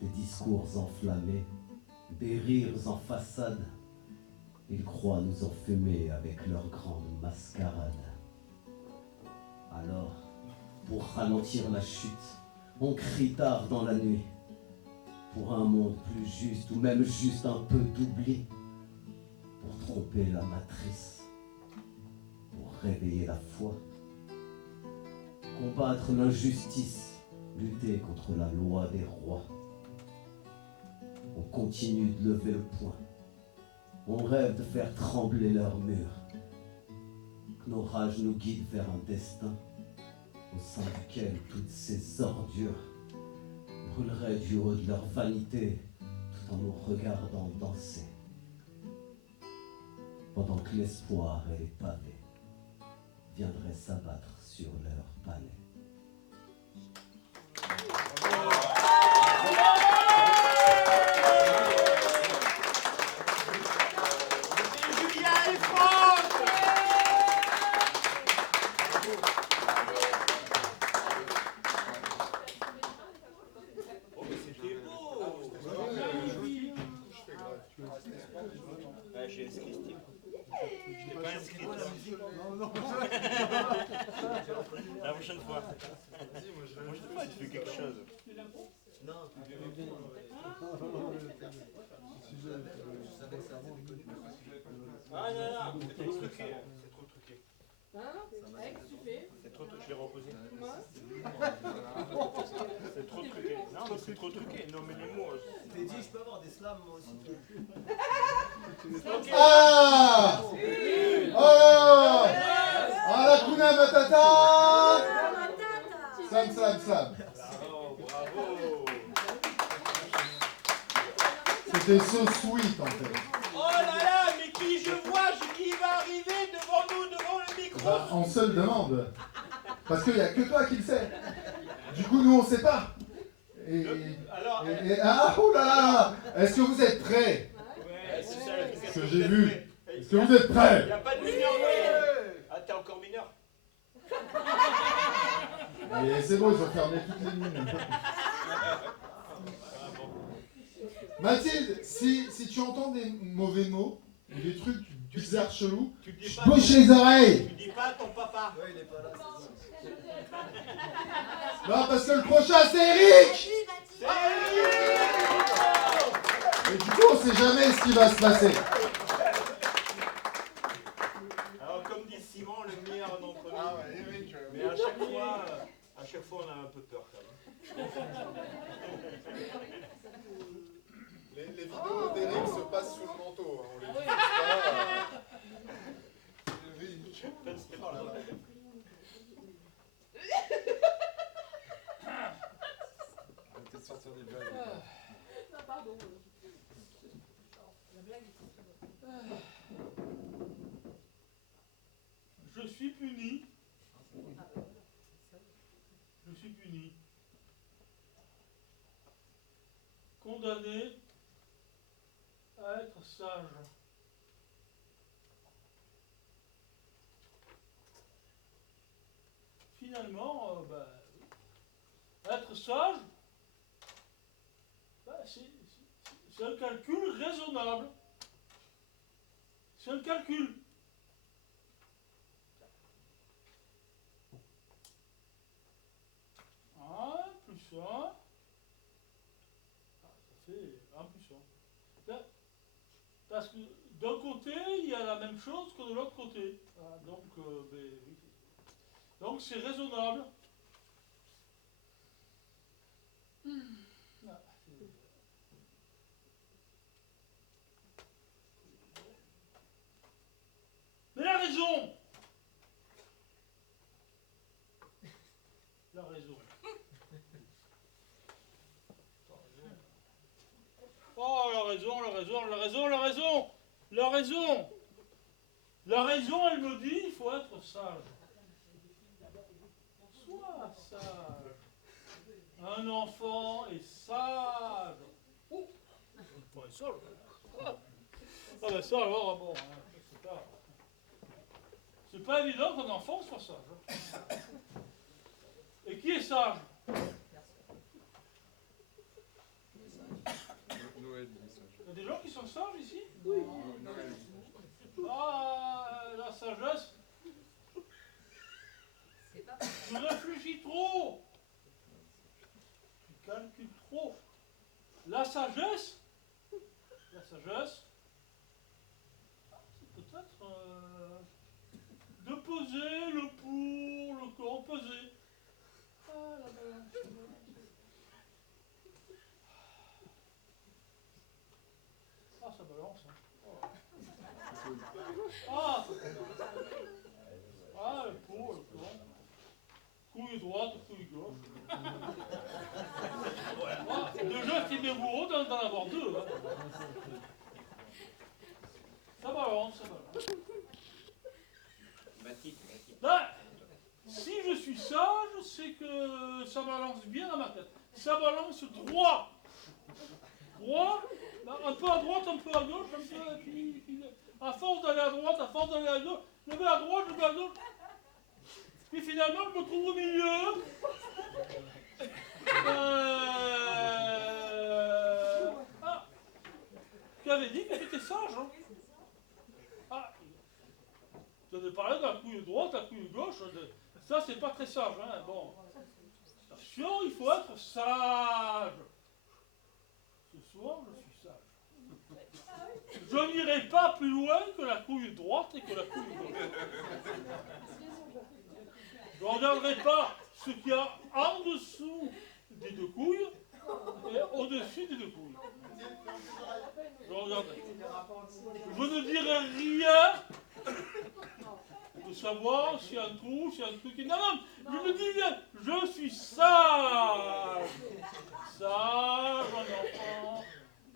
Des discours enflammés, des rires en façade, ils croient nous enfumer avec leur grande mascarade. Alors, pour ralentir la chute, on crie tard dans la nuit, pour un monde plus juste ou même juste un peu d'oubli, pour tromper la matrice, pour réveiller la foi, combattre l'injustice, lutter contre la loi des rois. On continue de lever le poing. On rêve de faire trembler leurs murs. Que nos rages nous guident vers un destin au sein duquel toutes ces ordures brûleraient du haut de leur vanité tout en nous regardant danser. Pendant que l'espoir et les pavés viendraient s'abattre sur leur palais. J'ai inscrit Steve. Je t'ai pas inscrit. La prochaine fois. Moi je sais pas, tu fais quelque chose. Non, ah non, c'est trop truqué. C'est trop truqué. C'est trop truqué. Je l'ai reposé. C'est trop truqué. Non, mais c'est trop truqué. Non, mais les mots. T'es dit, je peux avoir des slams moi aussi. Ah! Oh! Ah, la kuna matata! Slam, slam, slam. Bravo. C'était so sweet en fait. Oh là là, mais qui je vois, qui va arriver devant nous, devant le micro? Bah, on se le demande. Parce qu'il n'y a que toi qui le sais. Du coup, nous, on ne sait pas. Ah, oh là là! Est-ce que vous êtes prêts? Ouais, c'est ça. Ce que j'ai vu. Est-ce que vous êtes prêts? Il n'y a pas de mineur. Ah, t'es encore mineur? Mais c'est bon, ils ont fermé toutes les lignes. Mathilde, si tu entends des mauvais mots, ou des trucs bizarres, chelous, bouche les oreilles! Tu dis pas à ton papa. Ouais, il est pas là, Non, parce que le prochain, c'est Eric! Et du coup, on sait jamais ce qui va se passer. Alors, comme dit Simon, le meilleur d'entre nous. Ah ouais, Eric. Mais à chaque fois, on a un peu peur quand même. Les vidéos d'Eric se passent sous le manteau. Hein, on les dit pas. Eric. Oh là là. Arrêtez de sortir des blagues. Pardon. La blague est Je suis puni. Je suis puni. Condamné à être sage. Finalement, être sage, c'est un calcul raisonnable. C'est un calcul. 1 plus 1, ça fait 1 plus 1. Parce que d'un côté, il y a la même chose que de l'autre côté. Voilà, donc c'est raisonnable. Mais la raison! La raison. Oh, la raison, la raison, la raison, la raison! La raison! La raison, elle me dit, il faut être sage. Sois sage. Un enfant est sage. Oh! Faut être sage. Ah ben ça alors, bon, c'est pas évident qu'un enfant soit sage. Et qui est sage? Noël, il est sage. Il y a des gens qui sont sages ici? Oui. Noël. Ah, la sagesse. Je réfléchis trop. Je calcule trop. La sagesse, c'est peut-être de peser le pour, le contre, peser. Ah, la balance. Ah, ça balance. Hein. Oh. Ah, le pour, le contre. Couille droite, couille gauche. Ah, déjà, c'est bien beau d'en avoir deux. Hein. Ça balance, ça balance. Là, si je suis sage, c'est que ça balance bien dans ma tête. Ça balance droit. Droit, un peu à droite, un peu à gauche, un peu, puis à force d'aller à droite, à force d'aller à gauche, je vais à droite, je vais à gauche. Puis finalement, je me trouve au milieu. Tu avais dit que tu étais sage, hein? Ah, tu avais parlé de la couille droite, la couille gauche. Ça, c'est pas très sage, hein? Bon. Attention, il faut être sage. Ce soir, je suis sage. Je n'irai pas plus loin que la couille droite et que la couille gauche. Je ne regarderai pas ce qu'il y a en dessous des deux couilles et au-dessus des deux couilles. Je regarderai. Je ne dirai rien de savoir s'il y a un trou, s'il y a un truc. Non, non, je me dis bien, je suis sage. Sage, un enfant.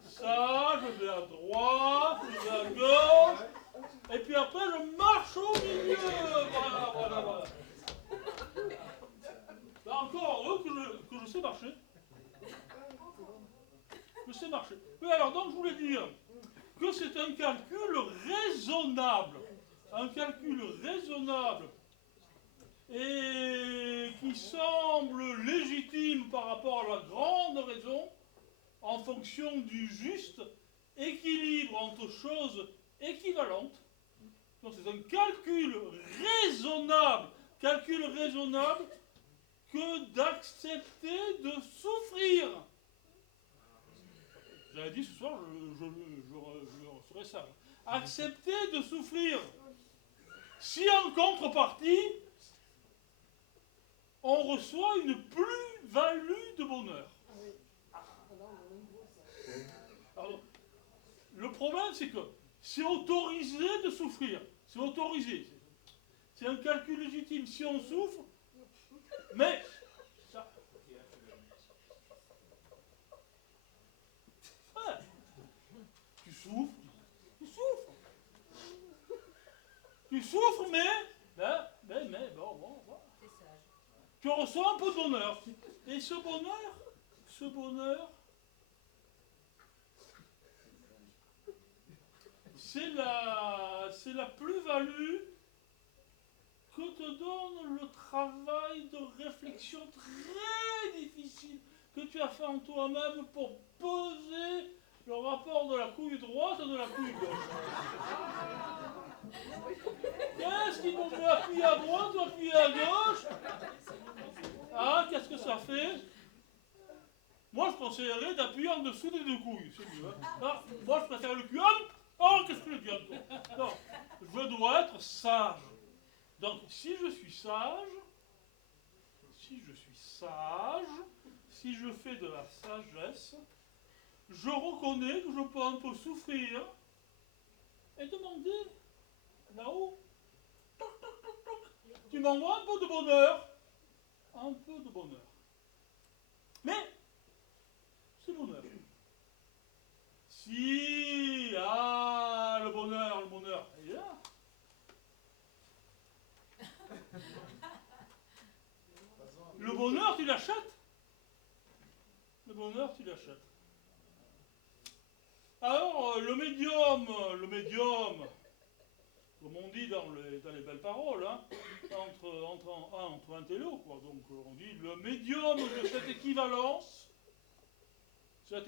Sage, je vais à droite, je vais à gauche. Et puis après, je marche au milieu. Voilà, voilà, voilà. Là encore heureux que je sais marcher. Je sais marcher. Oui, alors donc je voulais dire que c'est un calcul raisonnable. Un calcul raisonnable et qui semble légitime par rapport à la grande raison en fonction du juste équilibre entre choses équivalentes. Donc c'est un calcul raisonnable que d'accepter de souffrir. J'avais dit ce soir, je serai sage. Accepter de souffrir. Si en contrepartie, on reçoit une plus-value de bonheur. Alors, le problème, c'est que c'est autorisé de souffrir. C'est autorisé. C'est un calcul légitime. Si on souffre, mais ça... Ah, Tu souffres. Tu souffres. Tu souffres, mais bon. T'es sage. Tu ressens un peu de bonheur. Et ce bonheur, c'est la plus-value que te donne le travail de réflexion très difficile que tu as fait en toi-même pour peser le rapport de la couille droite et de la couille gauche. Qu'est-ce qu'il vaut mieux appuyer à droite ou appuyer à gauche? Ah, qu'est-ce que ça fait? Moi, je conseillerais d'appuyer en dessous des deux couilles, c'est mieux. Hein. Ah, moi, je préfère le cul. Oh, qu'est-ce que je dis encore? Non, je dois être sage. Donc, si je suis sage, si je fais de la sagesse, je reconnais que je peux un peu souffrir et demander là-haut, tu m'envoies un peu de bonheur. Un peu de bonheur. Mais, ce bonheur. Si, le bonheur, il est là. Le bonheur, tu l'achètes. Le bonheur, tu l'achètes. Alors, le médium, comme on dit dans les belles paroles, hein, entre un télo, quoi. Donc, on dit le médium de cette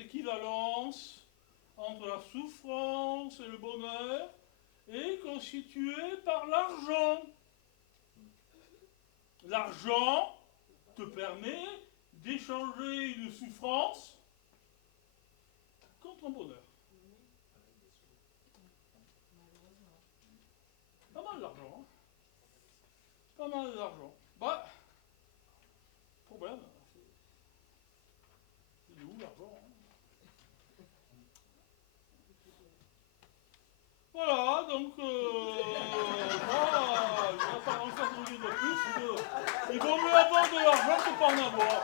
équivalence entre la souffrance et le bonheur est constitué par l'argent. L'argent te permet d'échanger une souffrance contre un bonheur. Pas mal d'argent. Hein. Pas mal d'argent. Bah, problème, c'est où l'argent? Hein. Voilà, donc, je vais pas en faire de plus. Il vaut mieux avoir de l'argent que pas en avoir.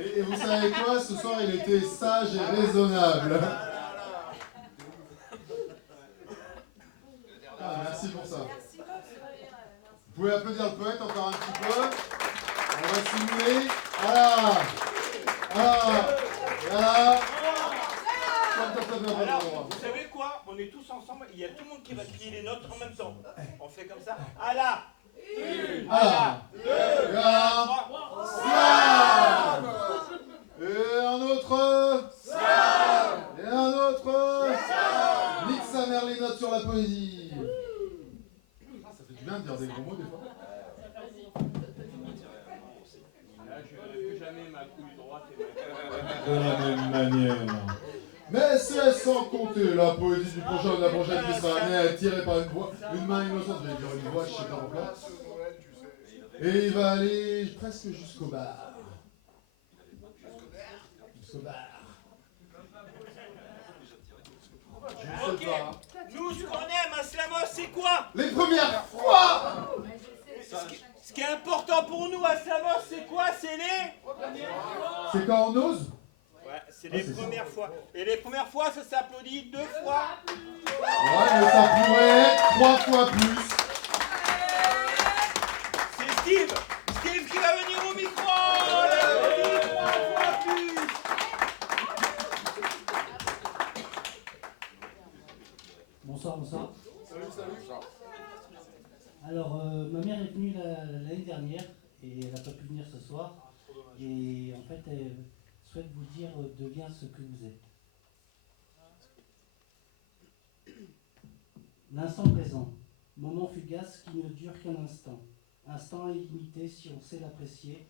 Et vous savez quoi, ce soir il était sage et raisonnable. Ah, merci pour ça. Vous pouvez applaudir le poète encore un petit peu. On va simuler. Alors, vous savez quoi? On est tous ensemble, il y a tout le monde qui va crier les notes en même temps. On fait comme ça. À la 1, 2, 3, slam. Et un autre. Slam. Et un autre. Slam. Nique sa mère les notes sur la poésie. Ah, ça fait du bien de dire des gros mots des fois. Là, je ne lève jamais ma couille droite De la même manière. Mais c'est sans compter la poésie du prochain ou de la prochaine qui sera amenée à être tirée par une main innocente, j'allais dire une voix, je sais pas pourquoi. Et il va aller presque jusqu'au bar. Jusqu'au bar. Ok, nous ce qu'on aime à Slamos, c'est quoi? Les premières fois. Ce qui est important pour nous à Slamos, c'est quoi? C'est les... C'est quand on ose. Ouais, c'est les premières fois. Et les premières fois, ça s'applaudit 2 fois. Ouais, mais ça pourrait être 3 fois plus. C'est Steve. Steve qui va venir au micro. Il applaudit 3 fois plus. Bonsoir. Salut. Alors, ma mère est venue l'année dernière et elle n'a pas pu venir ce soir. Et en fait, elle souhaite vous dire de bien ce que vous êtes. L'instant présent, moment fugace qui ne dure qu'un instant. Instant illimité si on sait l'apprécier,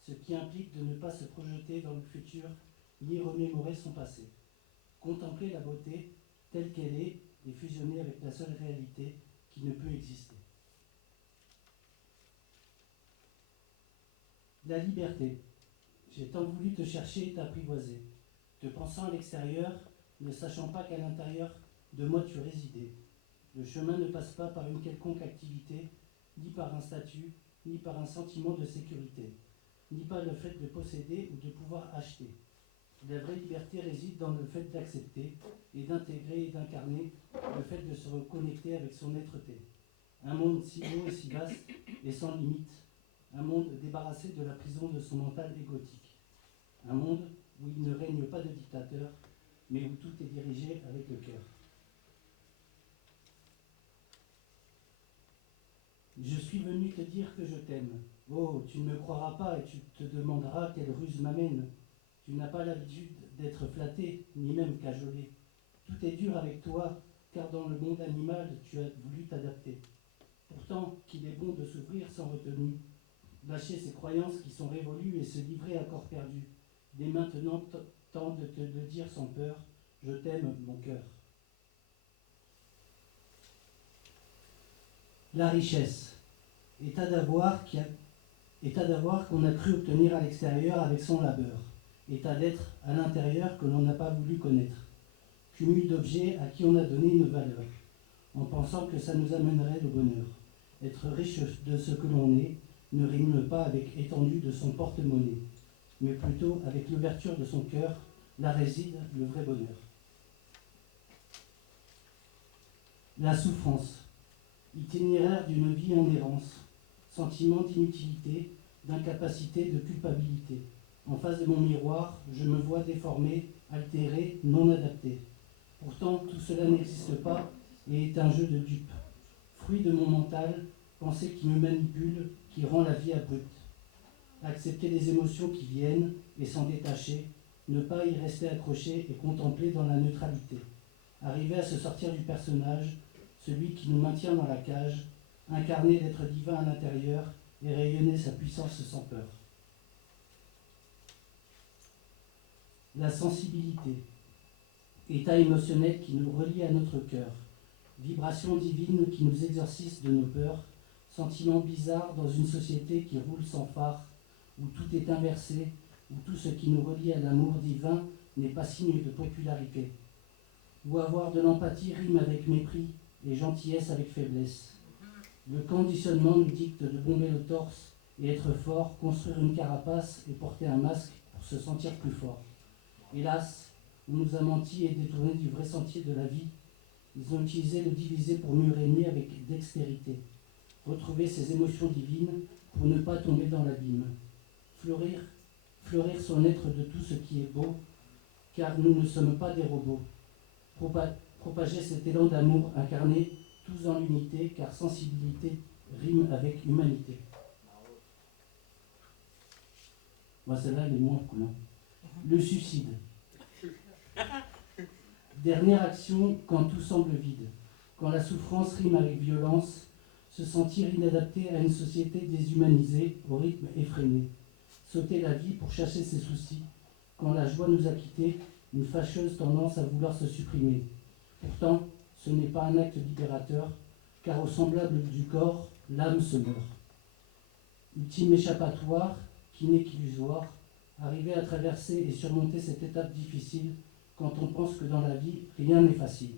ce qui implique de ne pas se projeter dans le futur ni remémorer son passé. Contempler la beauté telle qu'elle est et fusionner avec la seule réalité qui ne peut exister. La liberté. J'ai tant voulu te chercher et t'apprivoiser, te pensant à l'extérieur, ne sachant pas qu'à l'intérieur de moi tu résidais. Le chemin ne passe pas par une quelconque activité, ni par un statut, ni par un sentiment de sécurité, ni par le fait de posséder ou de pouvoir acheter. La vraie liberté réside dans le fait d'accepter et d'intégrer et d'incarner le fait de se reconnecter avec son être-té. Un monde si beau et si vaste et sans limite, un monde débarrassé de la prison de son mental égotique. Un monde où il ne règne pas de dictateur, mais où tout est dirigé avec le cœur. Je suis venu te dire que je t'aime. Oh, tu ne me croiras pas et tu te demanderas quelle ruse m'amène. Tu n'as pas l'habitude d'être flatté, ni même cajolé. Tout est dur avec toi, car dans le monde animal, tu as voulu t'adapter. Pourtant, qu'il est bon de s'ouvrir sans retenue, lâcher ses croyances qui sont révolues et se livrer à corps perdu. Dès maintenant, temps de te le dire sans peur, je t'aime, mon cœur. La richesse, état d'avoir qu'on a cru obtenir à l'extérieur avec son labeur, état d'être à l'intérieur que l'on n'a pas voulu connaître, cumul d'objets à qui on a donné une valeur, en pensant que ça nous amènerait le bonheur. Être riche de ce que l'on est ne rime pas avec étendue de son porte-monnaie, mais plutôt avec l'ouverture de son cœur, là réside le vrai bonheur. La souffrance, itinéraire d'une vie en errance, sentiment d'inutilité, d'incapacité, de culpabilité. En face de mon miroir, je me vois déformé, altéré, non adapté. Pourtant, tout cela n'existe pas et est un jeu de dupes. Fruit de mon mental, pensée qui me manipule, qui rend la vie abrupte. Accepter les émotions qui viennent et s'en détacher, ne pas y rester accroché et contempler dans la neutralité. Arriver à se sortir du personnage, celui qui nous maintient dans la cage, incarner l'être divin à l'intérieur et rayonner sa puissance sans peur. La sensibilité, état émotionnel qui nous relie à notre cœur, vibration divine qui nous exorcise de nos peurs, sentiment bizarre dans une société qui roule sans phare, où tout est inversé, où tout ce qui nous relie à l'amour divin n'est pas signe de popularité, où avoir de l'empathie rime avec mépris et gentillesse avec faiblesse. Le conditionnement nous dicte de bomber le torse et être fort, construire une carapace et porter un masque pour se sentir plus fort. Hélas, on nous a menti et détourné du vrai sentier de la vie. Ils ont utilisé le divisé pour mieux régner avec dextérité. Retrouver ses émotions divines pour ne pas tomber dans l'abîme. Fleurir son être de tout ce qui est beau, car nous ne sommes pas des robots. Propager cet élan d'amour incarné tous dans l'unité, car sensibilité rime avec humanité. Moi, celle-là, elle est moins cool. Le suicide. Dernière action quand tout semble vide, quand la souffrance rime avec violence, se sentir inadapté à une société déshumanisée au rythme effréné. Sauter la vie pour chasser ses soucis, quand la joie nous a quittés, une fâcheuse tendance à vouloir se supprimer. Pourtant, ce n'est pas un acte libérateur, car au semblable du corps, l'âme se meurt. Ultime échappatoire, qui n'est qu'illusoire, arriver à traverser et surmonter cette étape difficile quand on pense que dans la vie, rien n'est facile.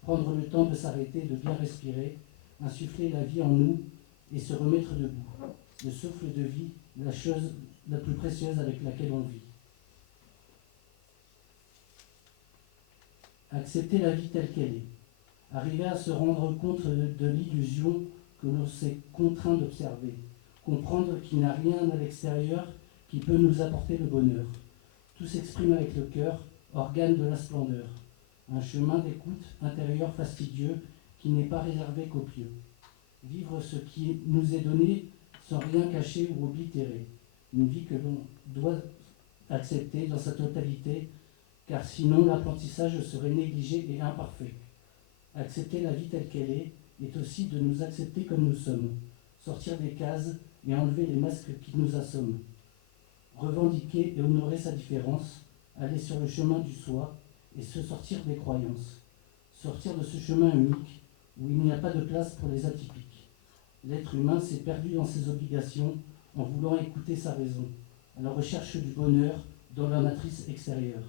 Prendre le temps de s'arrêter, de bien respirer, insuffler la vie en nous et se remettre debout. Le souffle de vie, la chose la plus précieuse avec laquelle on vit. Accepter la vie telle qu'elle est. Arriver à se rendre compte de l'illusion que l'on s'est contraint d'observer. Comprendre qu'il n'y a rien à l'extérieur qui peut nous apporter le bonheur. Tout s'exprime avec le cœur, organe de la splendeur. Un chemin d'écoute intérieur fastidieux qui n'est pas réservé qu'aux pieux. Vivre ce qui nous est donné sans rien cacher ou oblitérer. Une vie que l'on doit accepter dans sa totalité, car sinon l'apprentissage serait négligé et imparfait. Accepter la vie telle qu'elle est aussi de nous accepter comme nous sommes, sortir des cases et enlever les masques qui nous assomment. Revendiquer et honorer sa différence, aller sur le chemin du soi et se sortir des croyances. Sortir de ce chemin unique où il n'y a pas de place pour les atypiques. L'être humain s'est perdu dans ses obligations en voulant écouter sa raison, à la recherche du bonheur dans la matrice extérieure,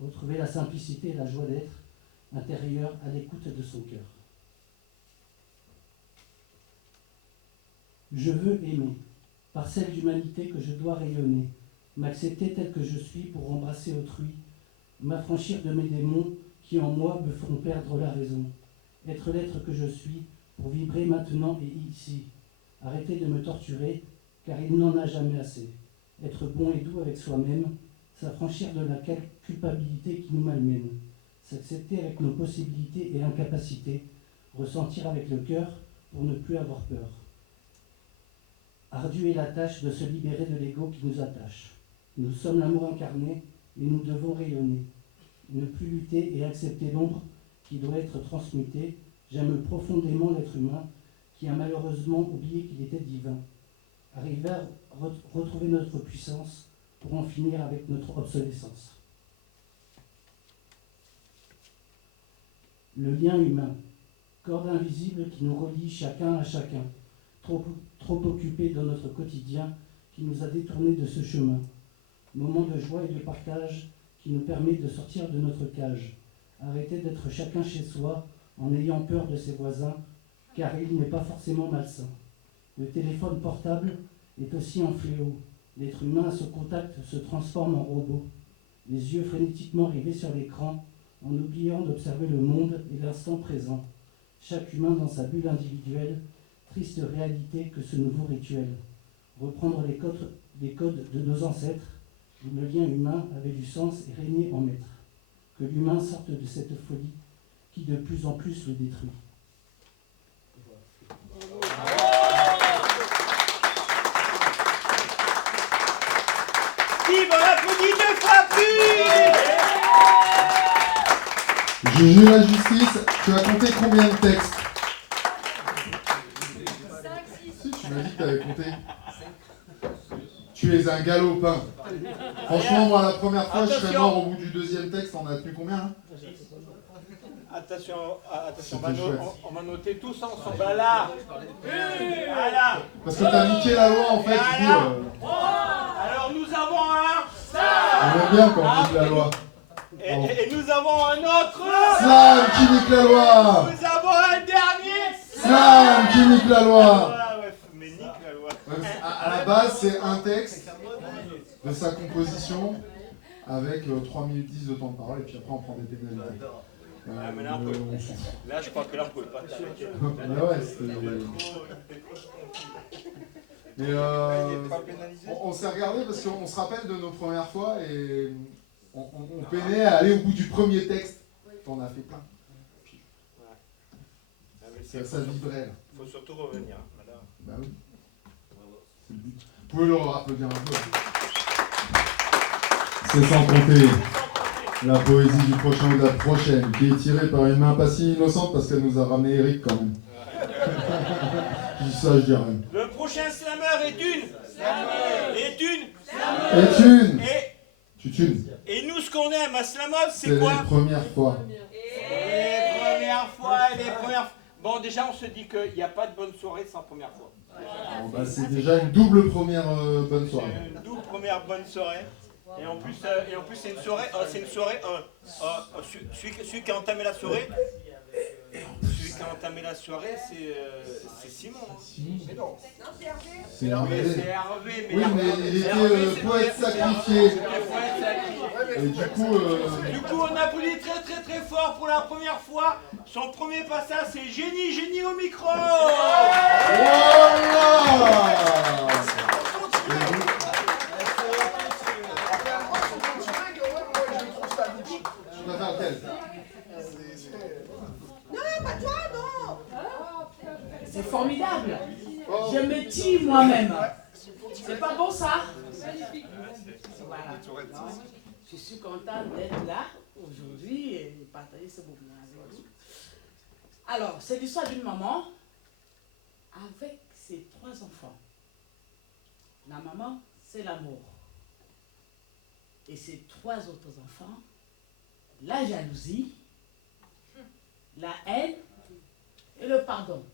retrouver la simplicité et la joie d'être intérieure à l'écoute de son cœur. Je veux aimer, par celle d'humanité que je dois rayonner, m'accepter tel que je suis pour embrasser autrui, m'affranchir de mes démons qui en moi me font perdre la raison, être l'être que je suis pour vibrer maintenant et ici, arrêter de me torturer car il n'en a jamais assez, être bon et doux avec soi-même, s'affranchir de la culpabilité qui nous malmène, s'accepter avec nos possibilités et incapacités, ressentir avec le cœur pour ne plus avoir peur. Ardue est la tâche de se libérer de l'ego qui nous attache. Nous sommes l'amour incarné et nous devons rayonner. Ne plus lutter et accepter l'ombre qui doit être transmutée. J'aime profondément l'être humain qui a malheureusement oublié qu'il était divin. Arriver à retrouver notre puissance pour en finir avec notre obsolescence. Le lien humain, corde invisible qui nous relie chacun à chacun, trop occupé dans notre quotidien qui nous a détournés de ce chemin. Moment de joie et de partage qui nous permet de sortir de notre cage, arrêter d'être chacun chez soi en ayant peur de ses voisins, car il n'est pas forcément malsain. Le téléphone portable est aussi un fléau. L'être humain à ce contact se transforme en robot, les yeux frénétiquement rivés sur l'écran, en oubliant d'observer le monde et l'instant présent. Chaque humain dans sa bulle individuelle, triste réalité que ce nouveau rituel. Reprendre les codes de nos ancêtres, où le lien humain avait du sens et régnait en maître. Que l'humain sorte de cette folie qui de plus en plus le détruit. Steve, on applaudit 2 fois plus. Juger la justice, tu as compté combien de textes? 5, 6. Si, tu m'as dit que tu avais compté. Tu es un galopin. Franchement, moi, la première fois, je serais mort au bout du 2e texte. On a tenu combien là? Attention, C'était on va noter tous ensemble. Voilà. Voilà. Parce que t'as niqué la loi en fait. Du coup, Alors nous avons un. on aime bien quand on nique la loi. Et nous avons un autre. Slam qui nique la loi. Nous avons un dernier. Slam qui nique la loi. Voilà, ouais, mais nique la loi. À la base, c'est un texte de sa composition avec 3 minutes 10 de temps de parole et puis après on prend des pénalités. Mais là, là, je crois que là, on ne pouvait pas t'arrêter. Ouais, c'était... on s'est regardé parce qu'on se rappelle de nos premières fois et on peinait à aller au bout du premier texte. T'en as fait plein. Ça vibrait là. Il faut surtout revenir. Voilà. Bah oui. C'est le but. Vous pouvez leur applaudir un peu. C'est sans compter la poésie du prochain ou de la prochaine, qui est tirée par une main pas si innocente parce qu'elle nous a ramené Eric quand même. Je dis ça, je dis rien. Le prochain slammer est une. Tu tunes. Et nous, ce qu'on aime à Slamov, c'est quoi? Les premières fois. Les premières fois. Bon, déjà, on se dit qu'il n'y a pas de bonne soirée sans première fois. Bon, bah, c'est déjà une double première bonne soirée. Une double première bonne soirée. Et en plus, c'est une soirée. Celui qui a entamé la soirée. Celui qui a entamé la soirée, c'est Simon. Mais non. C'est Hervé. C'est Hervé. Oui, mais il était poète sacrifié. Et du coup, on applaudit très très très fort pour la première fois. Son premier passage, c'est Génie au micro. C'est formidable. Je me tue moi-même. C'est pas bon ça? Voilà. Je suis contente d'être là aujourd'hui et partager ce moment avec vous. Alors, c'est l'histoire d'une maman avec ses 3 enfants. La maman, c'est l'amour. Et ses 3 autres enfants, la jalousie, la haine et le pardon.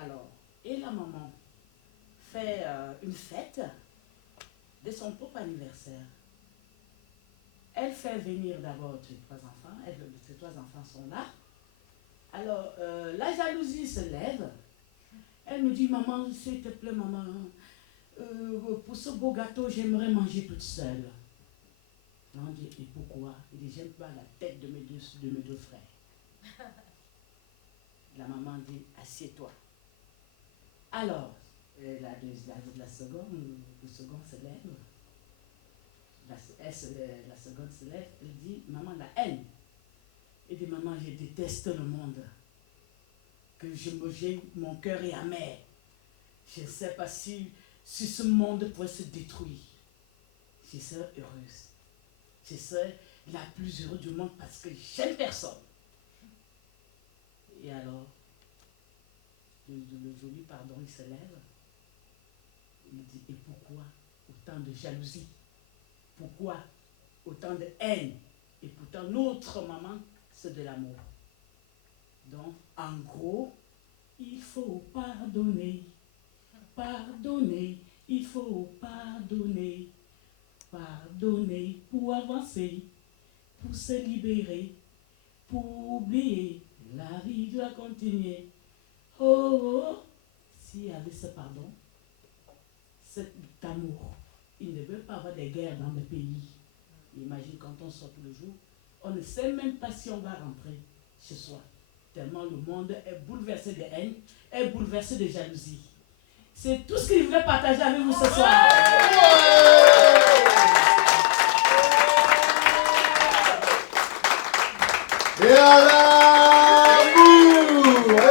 Alors, et la maman fait fait une fête de son propre anniversaire. Elle fait venir d'abord ses 3 enfants, ses 3 enfants sont là. Alors, la jalousie se lève. Elle me dit, maman, s'il te plaît, maman, pour ce beau gâteau, j'aimerais manger toute seule. Maman dit, et pourquoi? Il dit, j'aime pas la tête de mes deux frères. La maman dit, assieds-toi. Alors, la seconde se lève. La seconde se lève, elle dit, maman, la haine. Elle dit, maman, je déteste le monde. Mon cœur est amer. Je ne sais pas si ce monde pourrait se détruire. Je serais heureuse. Je serais la plus heureuse du monde parce que j'aime personne. Et alors, le joli pardon, il se lève. Il dit, et pourquoi autant de jalousie? Pourquoi autant de haine? Et pourtant, notre maman, c'est de l'amour. Donc, en gros, il faut pardonner. Pardonner, il faut pardonner. Pardonner pour avancer, pour se libérer, pour oublier. La vie doit continuer. Oh, oh. S'il y avait ce pardon, cet amour, il ne veut pas avoir des guerres dans le pays. Imagine quand on sort tous les jours, on ne sait même pas si on va rentrer chez soi. Tellement le monde est bouleversé de haine, est bouleversé de jalousie. C'est tout ce que je voulais partager avec vous ce soir. Et à l'amour! Et à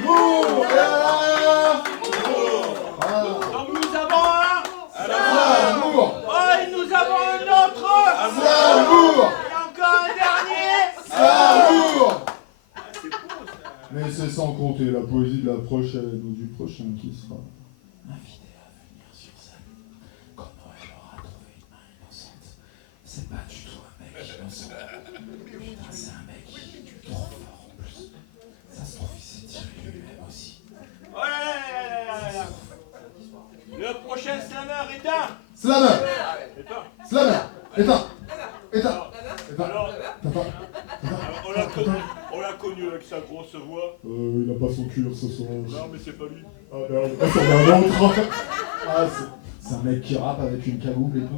l'amour! Et à l'amour! Donc nous avons L'amour! Oh, et nous avons un autre! L'amour! Et encore un dernier! L'amour! Mais c'est sans compter la poésie de la prochaine ou du prochain qui sera invité à venir sur scène. Quand Noël aura trouvé une main innocente, c'est pas du tout un mec innocent. Putain, c'est un mec qui est trop fort en plus. Ça se trouve, il s'est tiré lui-même aussi. Oh là là là là là là. Le prochain slammer est un Slammer! Éteint. Slammer! Éteint! Éteint! Alors, on l'a connu avec sa grosse voix. Il n'a pas son cul ce soir. Non, mais c'est pas lui. Ah merde, c'en est un autre. Ah, c'est un mec qui rappe avec une cagoule et tout.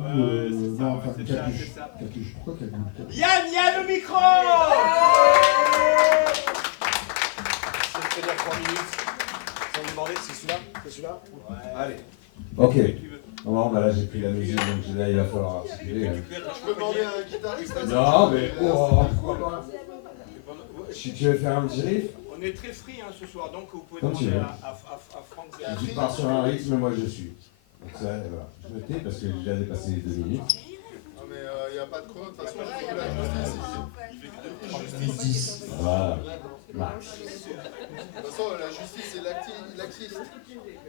Non, enfin, une capuche. Capuche. Pourquoi cagoule? Yann, le micro! Je vais te dire 3 minutes. Sans me demander, c'est celui-là? C'est celui-là? Ouais. Allez. Ok. Non, bah là j'ai pris la musique, donc là il va falloir articuler. Je peux demander à un guitariste? Non, mais pourquoi pas? Si tu veux faire un petit riff? On est très free ce soir, donc vous pouvez Comme tu demander veux. à Franck. Si tu pars sur un rythme, moi je suis. Donc ça, voilà. Je me tais parce que j'ai déjà dépassé les 2 minutes. Non, mais il n'y a pas de chrono, de toute façon, il faut la justice. Voilà. Max. De toute façon, la justice est laxiste.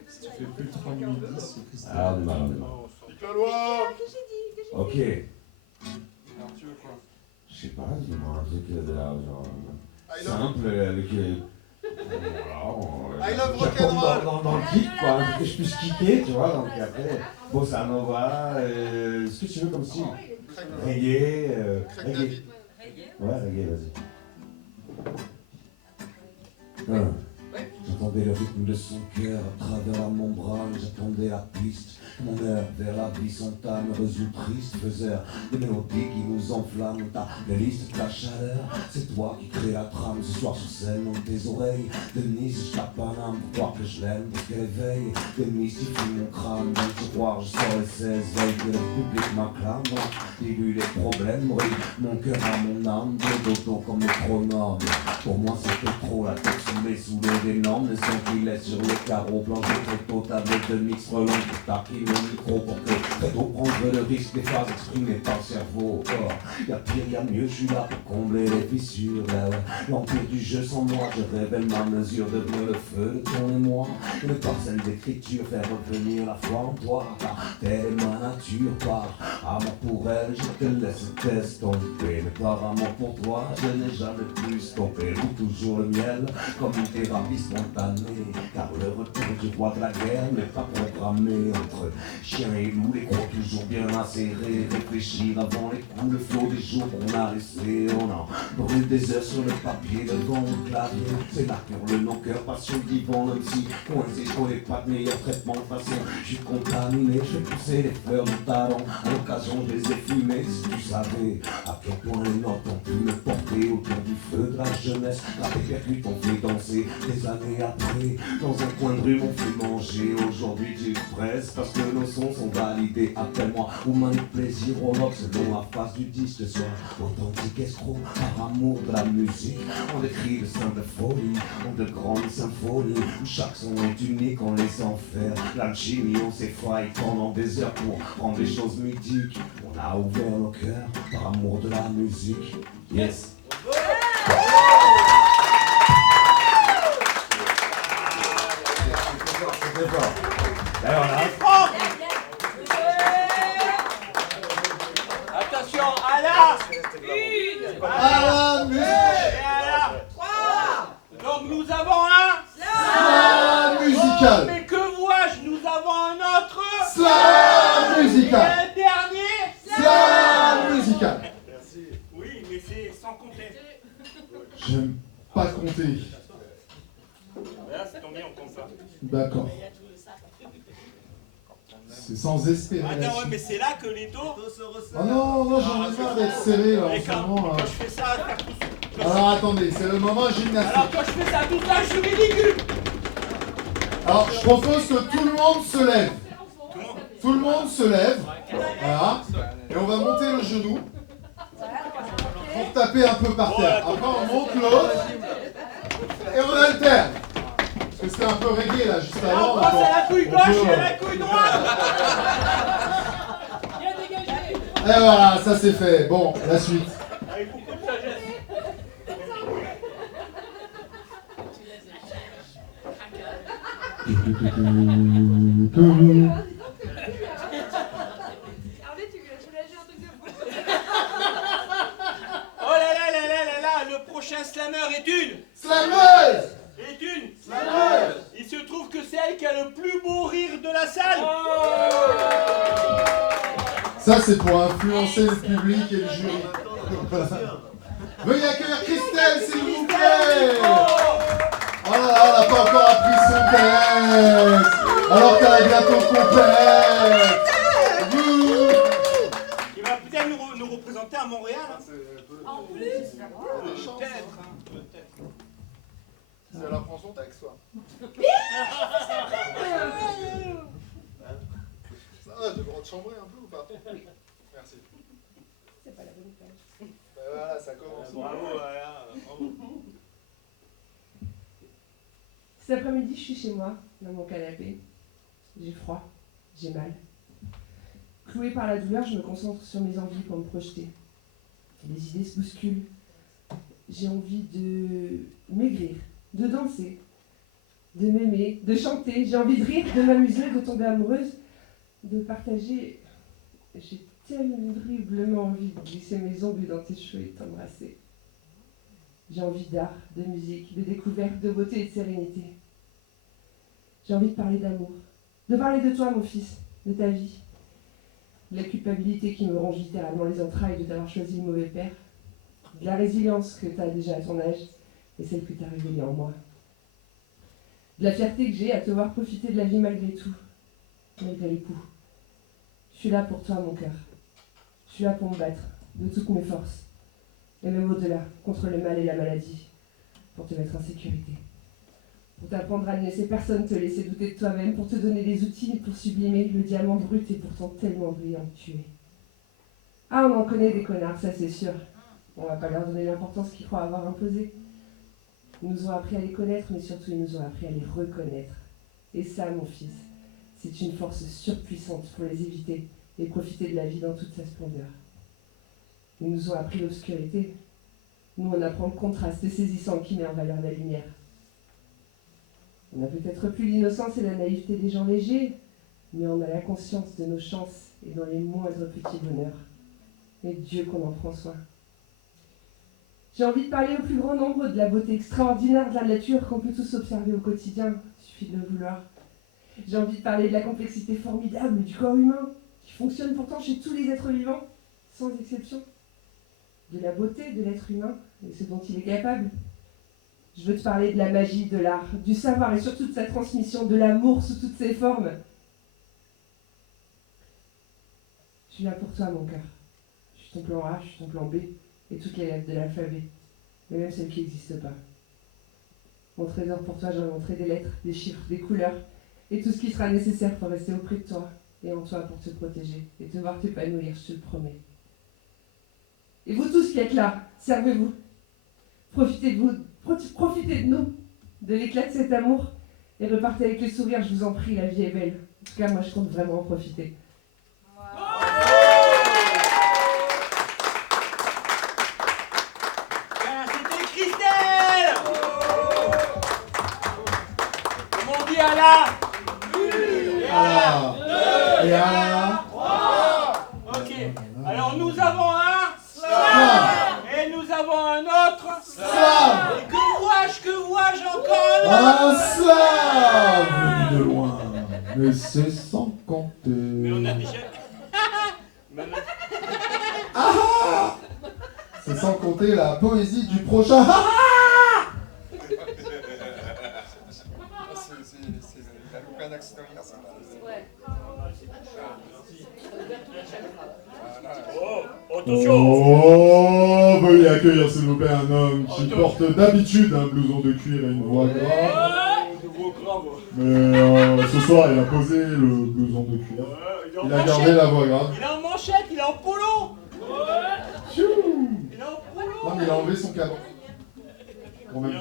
Si tu fais plus de 3 minutes 10, c'est Christophe. Ah, on démarre. Nique la loi! Ok. Alors, tu veux quoi? Je sais pas, dis-moi un truc de là, genre. I love- Simple, avec. I love rock'n'roll. Dans le kick, quoi, un truc que je puisse kicker, tu vois, donc après, bossa nova, ce que tu veux comme style. Reggae, reggae. Ouais, reggae, vas-y. J'entendais le rythme de son cœur à travers la membrane, j'attendais la piste. Mon heure vers la vie sans âme, heureuse ou triste, faiseur des mélodies qui nous enflamment. Ta playlist, ta chaleur, c'est toi qui crée la trame. Ce soir sur scène, dans tes oreilles, Denise, je tape un âme pour croire que je l'aime, pour qu'elle éveille, démystifie mon crâne. Dans le tiroir, je sors les 16 veilles que le public m'acclame. Dilue les problèmes, brille mon cœur à mon âme, de dodo comme métronome. Pour moi, c'était trop, la tête soulevée sous l'eau des normes, le son qui laisse sur les carreaux, plancher très tôt, tablette de mix relance pour taquiner le micro pour que très tôt prendre le risque des phases exprimées par le cerveau au corps. Y'a pire, y'a mieux, je suis là pour combler les fissures. L'empire du jeu sans moi, je révèle ma mesure, devenir le feu de ton émoi. Une parcelle d'écriture, faire revenir la foi en toi. Telle est ma nature, par amour pour elle, je te laisse t'estomper. Mais par amour pour toi, je n'ai jamais pu stopper. Ou toujours le miel, comme une thérapie spontanée. spontané, car le retour du roi de la guerre n'est pas programmé. Entre chien et loup, les crocs toujours bien acérés, réfléchir avant les coups, le flot des jours qu'on a laissé. On en brûle des heures sur le papier devant le clavier. C'est là que hurle nos cœurs, passion divine, même si coincé, je connais pas de meilleur traitement de façon. Je suis contaminé, je fais pousser les fleurs du talent. À l'occasion, je les ai fumées, si tu savais à quel point les notes ont pu me porter autour du feu de la jeunesse. La percute t'ont fait danser des années après. Dans un coin de rue, m'ont fait manger. Aujourd'hui, tu presses parce que nos sons sont validés. Appelle-moi ou manip plaisir au rock selon la face du disque. Ce soir, authentique escroc par amour de la musique. On écrit de simples folies, on de grandes symphonies où chaque son est unique, on les enfer. L'alchimie, on s'effaille pendant des heures pour rendre les choses mythiques. On a ouvert nos cœurs par amour de la musique. Yes. Alors là. Attention, à la À la musique. Et à la 3. Donc nous avons un Slam musical. Mais que vois-je? Nous avons un autre Slam musical. Et un dernier Slam musical. Merci. Oui, mais c'est sans compter. J'aime pas compter. Là, c'est tombé, on compte pas. D'accord. C'est sans espérer. Attends, ouais, mais c'est là que les taux se Oh non, non, j'en ai marre d'être serré là en ce moment. Quand je fais ça, faire tout ça. Alors attendez, c'est le moment gymnastique. Alors quand je fais ça tout ça, je suis ridicule. Alors je propose que tout le monde se lève. Tout le monde se lève. Voilà. Et on va monter le genou pour taper un peu par terre. Après on monte l'autre et on alterne. Parce que c'était un peu reggae là juste avant. On passe à la couille gauche et à la couille droite. Et voilà, ça c'est fait. Bon, la suite. Avec beaucoup de sagesse. Oh là là là là là là, le prochain slammer est une Slameuse. Est une Slameuse. Il se trouve que c'est elle qui a le plus beau rire de la salle. Ça c'est pour influencer le public et le jury. Veuillez accueillir Christelle s'il vous plaît. Oh là là, elle n'a pas encore appris son texte. Alors qu'elle a bientôt complète. Il va peut-être nous représenter à Montréal. En plus, Peut-être. Si elle apprend son texte, quoi. Ça va, j'ai le droit de chambrer un peu ou pas? Merci. c'est pas la bonne page. Voilà, ça commence. Bravo, voilà. Bravo. Cet après-midi, je suis chez moi, dans mon canapé. J'ai froid, j'ai mal. Clouée par la douleur, je me concentre sur mes envies pour me projeter. Les idées se bousculent. J'ai envie de maigrir, de danser, de m'aimer, de chanter. J'ai envie de rire, de m'amuser, de tomber amoureuse, de partager. J'ai terriblement envie de glisser mes ongles dans tes cheveux et de t'embrasser. J'ai envie d'art, de musique, de découverte, de beauté et de sérénité. J'ai envie de parler d'amour, de parler de toi, mon fils, de ta vie, de la culpabilité qui me ronge littéralement les entrailles de t'avoir choisi le mauvais père, de la résilience que tu as déjà à ton âge et celle que tu as révélée en moi. De la fierté que j'ai à te voir profiter de la vie malgré tout, malgré les coups. Je suis là pour toi, mon cœur. Je suis là pour me battre de toutes mes forces, et même au-delà, contre le mal et la maladie, pour te mettre en sécurité. Pour t'apprendre à ne laisser personne te laisser douter de toi-même, pour te donner les outils pour sublimer le diamant brut et pourtant tellement brillant que tu es. Ah, on en connaît des connards, ça c'est sûr. On va pas leur donner l'importance qu'ils croient avoir imposée. Ils nous ont appris à les connaître, mais surtout ils nous ont appris à les reconnaître. Et ça, mon fils, c'est une force surpuissante pour les éviter et profiter de la vie dans toute sa splendeur. Ils nous ont appris l'obscurité. Nous, on apprend le contraste saisissant qui met en valeur la lumière. On a peut-être plus l'innocence et la naïveté des gens légers, mais on a la conscience de nos chances et dans les moindres petits bonheurs. Et Dieu qu'on en prend soin. J'ai envie de parler au plus grand nombre de la beauté extraordinaire de la nature qu'on peut tous observer au quotidien, il suffit de le vouloir. J'ai envie de parler de la complexité formidable du corps humain, qui fonctionne pourtant chez tous les êtres vivants, sans exception. De la beauté de l'être humain et ce dont il est capable. Je veux te parler de la magie de l'art, du savoir et surtout de sa transmission, de l'amour sous toutes ses formes. Je suis là pour toi, mon cœur. Je suis ton plan A, je suis ton plan B, et toutes les lettres de l'alphabet, mais même celles qui n'existent pas. Mon trésor pour toi, j'ai inventé des lettres, des chiffres, des couleurs, et tout ce qui sera nécessaire pour rester auprès de toi et en toi pour te protéger et te voir t'épanouir, je te le promets. Et vous tous qui êtes là, servez-vous. Profitez de vous, profitez de nous, de l'éclat de cet amour, et repartez avec le sourire, je vous en prie, la vie est belle. En tout cas, moi, je compte vraiment en profiter. C'était Christelle. Comment on dit à la Et à la Ok. Alors nous avons un slam. Et nous avons un autre slam. Et que vois-je encore là? Un slam venu de loin, mais c'est sans compter. Mais on a déjà... C'est sans compter la poésie du prochain. T'as loupé un accident hier, ça va. Ouais. Oh, attention. Oh, veuillez accueillir s'il vous plaît un homme qui porte d'habitude un blouson de cuir et une voix grave. Mais ce soir, il a posé le blouson de cuir. Il a gardé la voix grave. Il est en manchette, il est en polo. Non, mais il a enlevé son caban. Quand même.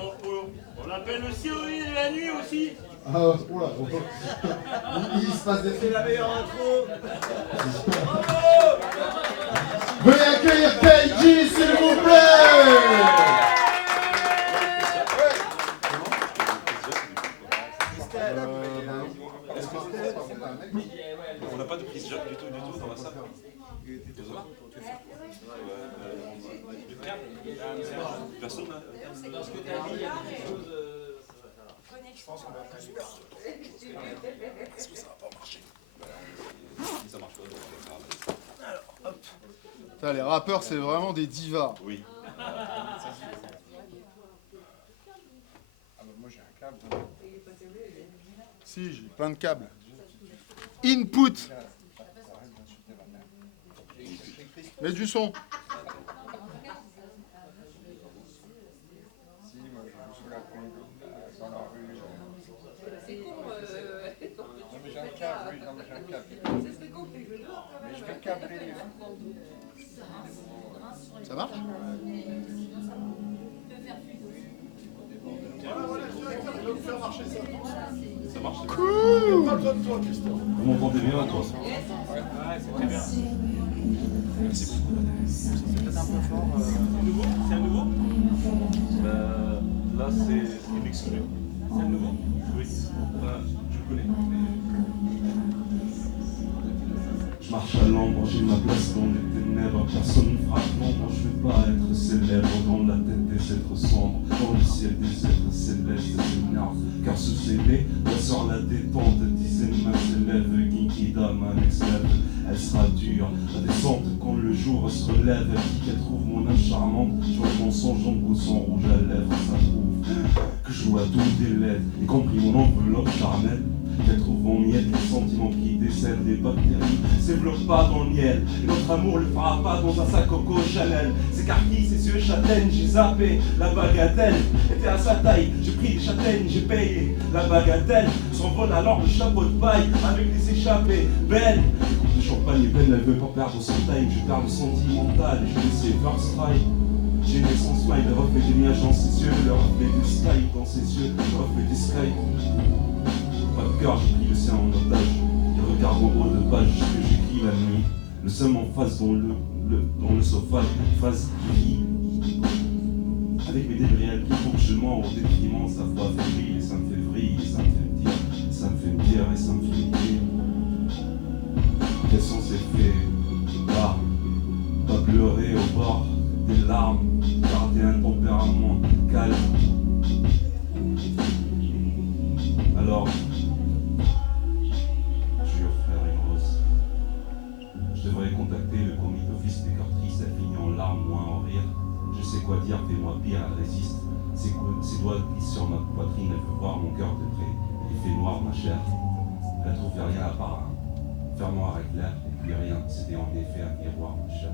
On l'appelle le Cyril de la nuit aussi. Ah, oula, il se passe des trucs. C'est la meilleure intro. Veuillez accueillir Keiji, s'il vous plaît. On n'a pas de prise du tout dans la salle. Personne là. Parce que t'as dit, il y a des choses. Je pense qu'on va faire super. Est-ce que ça va pas marcher? Si ça marche pas, alors hop. Putain, les rappeurs, c'est vraiment des divas. Oui. Ah bah moi j'ai un câble. Si, j'ai plein de câbles. Input. Mets du son. Si, moi je me souviens dans la rue. C'est con. Non mais j'ai un câble, oui, non mais j'ai un câble. C'est con, t'es joli. Mais je vais câbler. Ça marche? Voilà, je vais faire marcher ça. Ça marche? Cool. Pas besoin de toi, Christophe. Vous m'entendez bien, toi? Ouais, c'est très bien. Merci beaucoup. C'est peut-être un peu fort. C'est un nouveau? Là, c'est une exclue. C'est un nouveau? Oui. Je le connais. Je marche à l'ombre, j'ai ma place dans les ténèbres. Personne ne frappe l'ombre, je vais pas être célèbre. Dans la tête des êtres sombres, dans le ciel des êtres célestes s'énervent. Car ce CD, la sort la détente, dizaines mains s'élèvent. Gikida, ma ex-lève, elle sera dure. La descente quand le jour se relève. Qui qu'elle trouve mon âme charmante, je vois mon mensonge en gousson rouge à lèvres. Ça prouve que je vois tout des lettres, y compris mon enveloppe charnelle. Qu'elle trouve en miel les sentiments qui décèdent des bactéries s'éveloppent pas dans le miel. Et notre amour le fera pas dans un sac Coco Chanel. C'est Carquis, ses yeux châtaignes, j'ai zappé. La bagatelle était à sa taille. J'ai pris les châtaignes, j'ai payé. La bagatelle s'envole alors le chapeau de paille avec les échappées. Belle, le champagne est belle, elle veut pas perdre son time. Je perds le sentimental et je vais laisser first strike. J'ai mis son smile, le reflet des nuages dans ses yeux. Le reflet du sky dans ses yeux. Le reflet du sky. Pas de cœur, j'ai pris le sien en otage. Il regarde en haut de page ce que j'écris la nuit. Le seum en face dans le sofa, face gris. Avec mes débris elle pour que je mens au détriment. Sa voix fébrile et ça me fait vriller, ça me fait me dire, ça me fait me dire et ça me fait me dire. Quels sont ces faits? Pas pleurer au bord des larmes, garder un temps doigts glissent sur ma poitrine, elle veut voir mon cœur de près. Il fait noir, ma chère. Elle ne trouvait rien à part un fermoir éclair, et puis rien. C'était en effet un miroir, ma chère.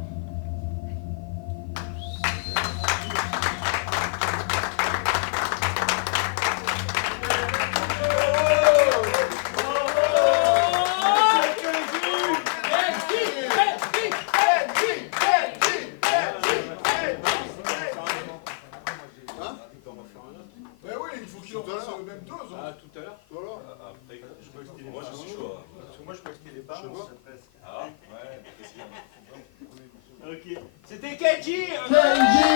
Ben oui, il faut qu'il en fasse la même dose. Ah, tout à l'heure. Voilà. Après, je crois que c'était les Moi, je suis chaud. Parce que moi, je crois que c'était les parents. Presque. Ah, ouais, qu'est-ce qu'il y a? Ok. C'était Kenji. Kenji.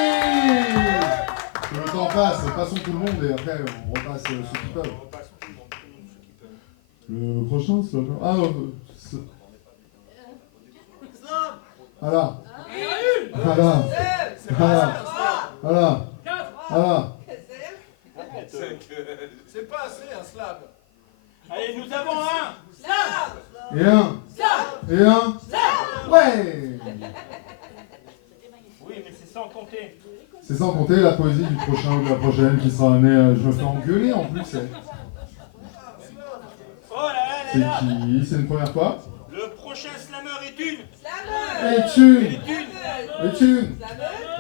Que le temps passe, passons tout le monde et après on repasse ceux qui peuvent. On repasse tout le monde, ceux qui peuvent. Le prochain, c'est pas... Ah, voilà. Voilà. Voilà. Voilà. C'est pas assez un slab. Allez, nous avons un. Et un. Et un. Ouais. Oui, mais c'est sans compter. C'est sans compter la poésie du prochain ou de la prochaine qui sera amenée. Je me fais engueuler en plus. Oh là là C'est là là. qui? C'est une première fois? Le prochain slammer est une. Est une. Est une.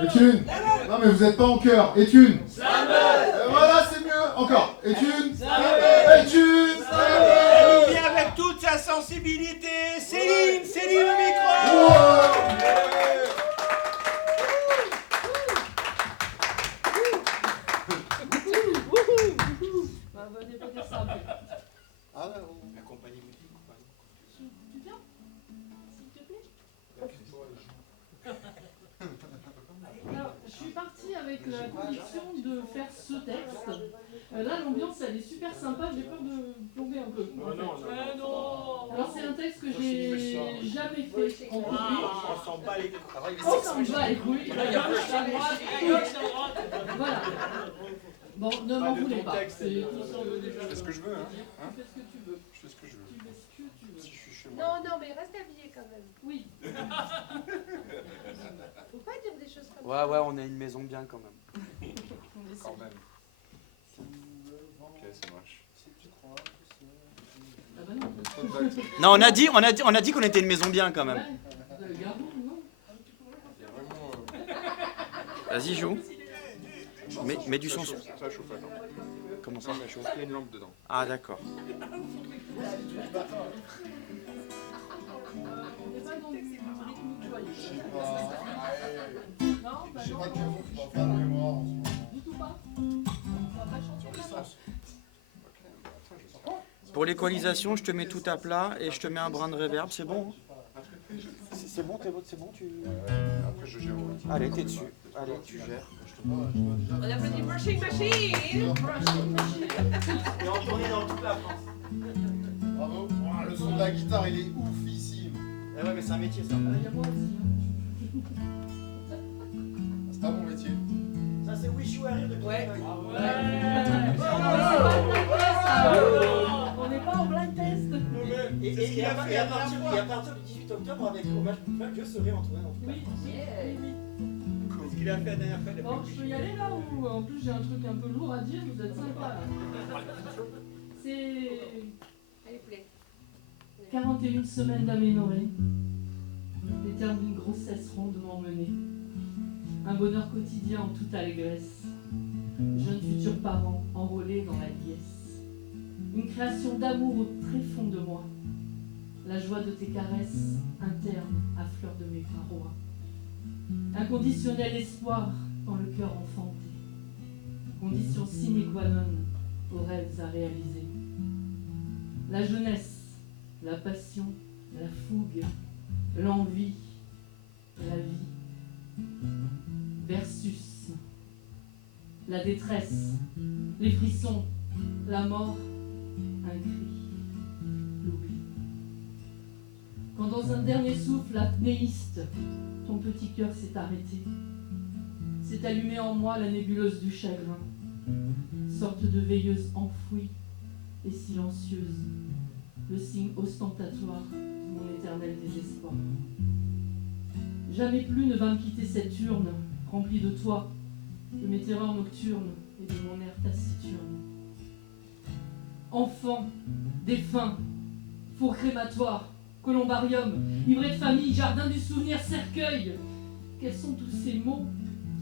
Est une. Non mais vous êtes pas en chœur. Est une. Voilà, c'est mieux. Encore. Est une. Est une. Elle vient avec toute sa sensibilité. Céline, Céline au micro. Bah, venez pas dire ça un peu. Ah, Accompagnez-vous. Tu viens? S'il te plaît? Alors, je suis partie avec la conviction de faire ce texte. Là, l'ambiance, elle est super sympa. J'ai peur de plomber un peu. Non, non, non. Non. Alors, c'est un texte que j'ai jamais fait en public. On s'en bat les couilles. On s'en bat les couilles. Voilà. Bon, ne m'en voulez pas. C'est tout sur le déjà. Je fais ce que je veux, hein. Tu fais ce que tu veux. Je fais ce que je veux. Tu fais ce que tu veux. Si je suis chez moi. Non, non, mais reste habillé quand même. Oui. Faut pas dire des choses comme Ouais, ça. ouais, on a une maison bien quand même. Quand même. Ok, ça marche. Ah bah non. Non, on a dit qu'on était une maison bien quand même. Ouais. Gardons, non. Il y a vraiment. Vas-y, joue. Mets du son. Ça chauffe, attends. Comment ça, ça chauffe? Il y a une lampe dedans. Ah, d'accord. On n'est pas dans du nettoyer. Je sais pas. Non, bah Je sais non. pas de quel tu vas faire de mémoire en ce moment. Du tout pas. On va pas chanter là. Pour l'équalisation, je te mets tout à plat et je te mets un brin de réverb, c'est bon? C'est bon, c'est bon, tu... Après, je gère. Allez, t'es dessus. Allez, tu gères. On applaudit Brushing Machine. Et en tournée dans toute la France. Bravo. Ouah, le son de la guitare, il est oufissime. Eh ouais, mais c'est un métier ça. Il y a moi aussi. C'est pas mon métier. Ça, c'est Wish You a Rire de Ouais. On n'est pas en blind test. Et à partir du 18 octobre, avec hommage pour Dieu serait entouré en tout cas. Oui. C'est ce qu'il a fait la dernière fois. il a Bon, fait je peux y aller là ou en plus j'ai un truc un peu lourd à dire, vous êtes sympa là. C'est Allez, plaît. 41 semaines d'aménorrhée. Les termes d'une grossesse rondement menée. Un bonheur quotidien en toute allégresse. Jeunes futurs parents enrôlés dans la liesse. Une création d'amour au tréfonds de moi. La joie de tes caresses internes à fleur de mes parois. Inconditionnel espoir dans le cœur enfanté. Condition sine qua non aux rêves à réaliser. La jeunesse, la passion, la fougue, l'envie, la vie. Versus la détresse, les frissons, la mort, un cri, l'oubli. Quand dans un dernier souffle apnéiste, ton petit cœur s'est arrêté, s'est allumée en moi la nébuleuse du chagrin, sorte de veilleuse enfouie et silencieuse, le signe ostentatoire de mon éternel désespoir. Jamais plus ne va me quitter cette urne remplie de toi, de mes terreurs nocturnes, et de mon air taciturne. Enfants, défunts, four crématoire, columbarium, livret de famille, jardin du souvenir, cercueil. Quels sont tous ces mots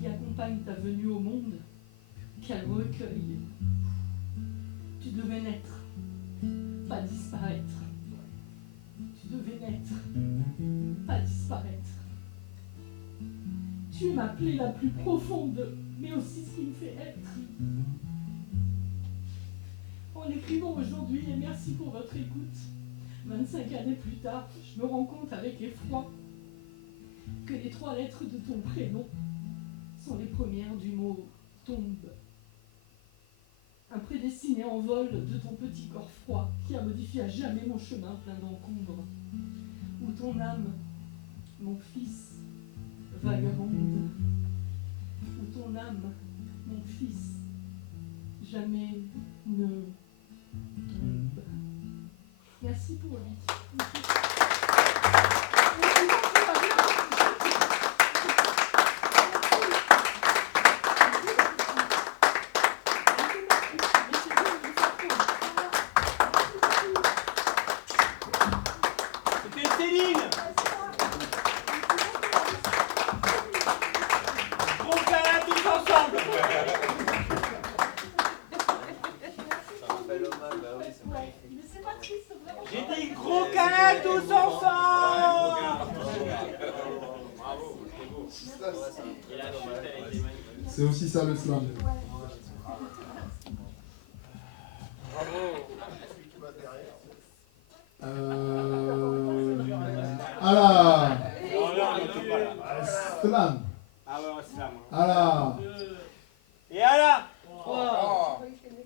qui accompagnent ta venue au monde? Quel recueil! Tu devais naître, pas disparaître. Tu devais naître, pas disparaître. Tu es ma plaie la plus profonde, mais aussi ce qui me fait être. En écrivant aujourd'hui, et merci pour votre écoute, 25 années plus tard, je me rends compte avec effroi que les 3 lettres de ton prénom sont les premières du mot tombe. Un prédestiné en vol de ton petit corps froid qui a modifié à jamais mon chemin plein d'encombre. Où ton âme, mon fils, vagabonde. Où ton âme, mon fils, jamais ne tombe. Merci pour lui. C'était Céline. Gros câlin tous ensemble. J'ai dit gros câlin tous ensemble. C'est aussi ça le slam. Alors, slam. Ah ouais, slam. Alors, Et alors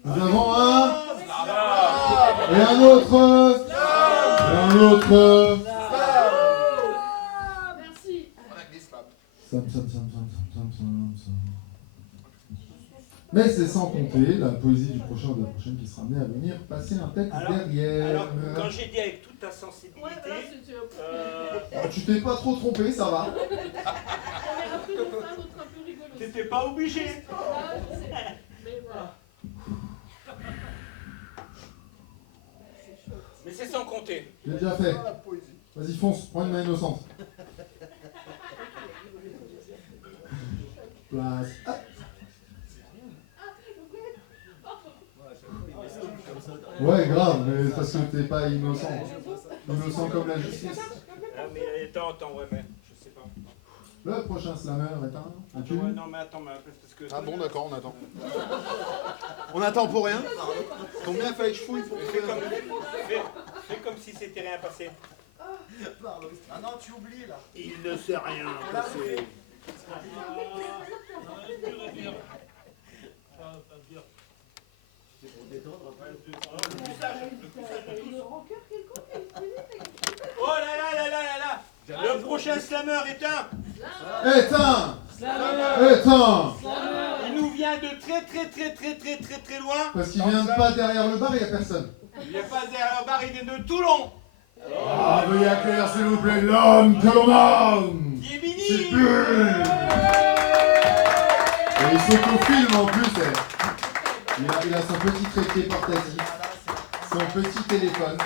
nous avons un et un autre et un autre. Merci. Mais c'est sans compter la poésie du prochain ou de la prochaine qui sera amenée à venir passer un texte derrière. Alors, quand j'ai dit avec toute ta sensibilité, Tu t'es pas trop trompé, ça va. t'étais pas obligé. Mais c'est sans compter. J'ai déjà fait. Vas-y, fonce, prends une main innocente. Place. Ah. Ouais, grave, mais parce que t'es pas innocent. Innocent comme la justice. Ah, mais attends, ouais, mais je sais pas. Le prochain slammer est un. Ouais, non, mais attends, mais parce que. Ah bon, d'accord, on attend. On attend pour rien. Combien fallait que je fouille pour Fais comme si c'était rien passé. Pardon. Ah non, tu oublies là. Il ne sait rien passer. Oh là là là là là là. Le prochain slammer est un. Il nous vient de très loin. Parce qu'il vient pas derrière le bar, il n'y a personne. Il n'est pas derrière le bar, il vient de Toulon. Ah, veuillez accueillir s'il vous plaît l'homme que l'on nomme Yévini. Et il s'autofilme en plus. Il a son petit trépied portatif, son petit téléphone.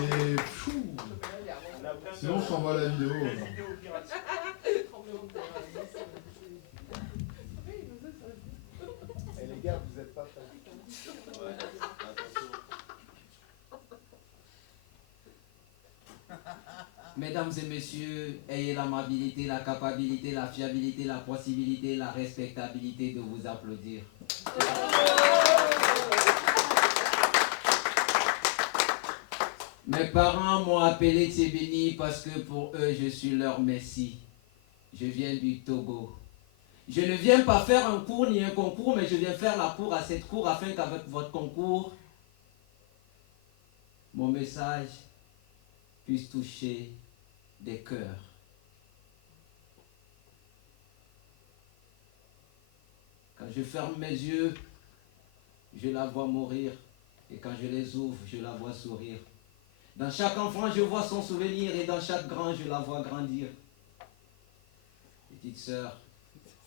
Et pfou. Sinon je t'envoie la vidéo. Et les gars, vous êtes pas prêts. Mesdames et messieurs, ayez l'amabilité, la capacité, la fiabilité, la possibilité, la respectabilité de vous applaudir. Mes parents m'ont appelé Tsebeni parce que pour eux, je suis leur messie. Je viens du Togo. Je ne viens pas faire un cours ni un concours, mais je viens faire la cour à cette cour afin qu'avec votre concours, mon message puisse toucher des cœurs. Quand je ferme mes yeux, je la vois mourir, et quand je les ouvre, je la vois sourire. Dans chaque enfant, je vois son souvenir, et dans chaque grand, je la vois grandir. Petite sœur,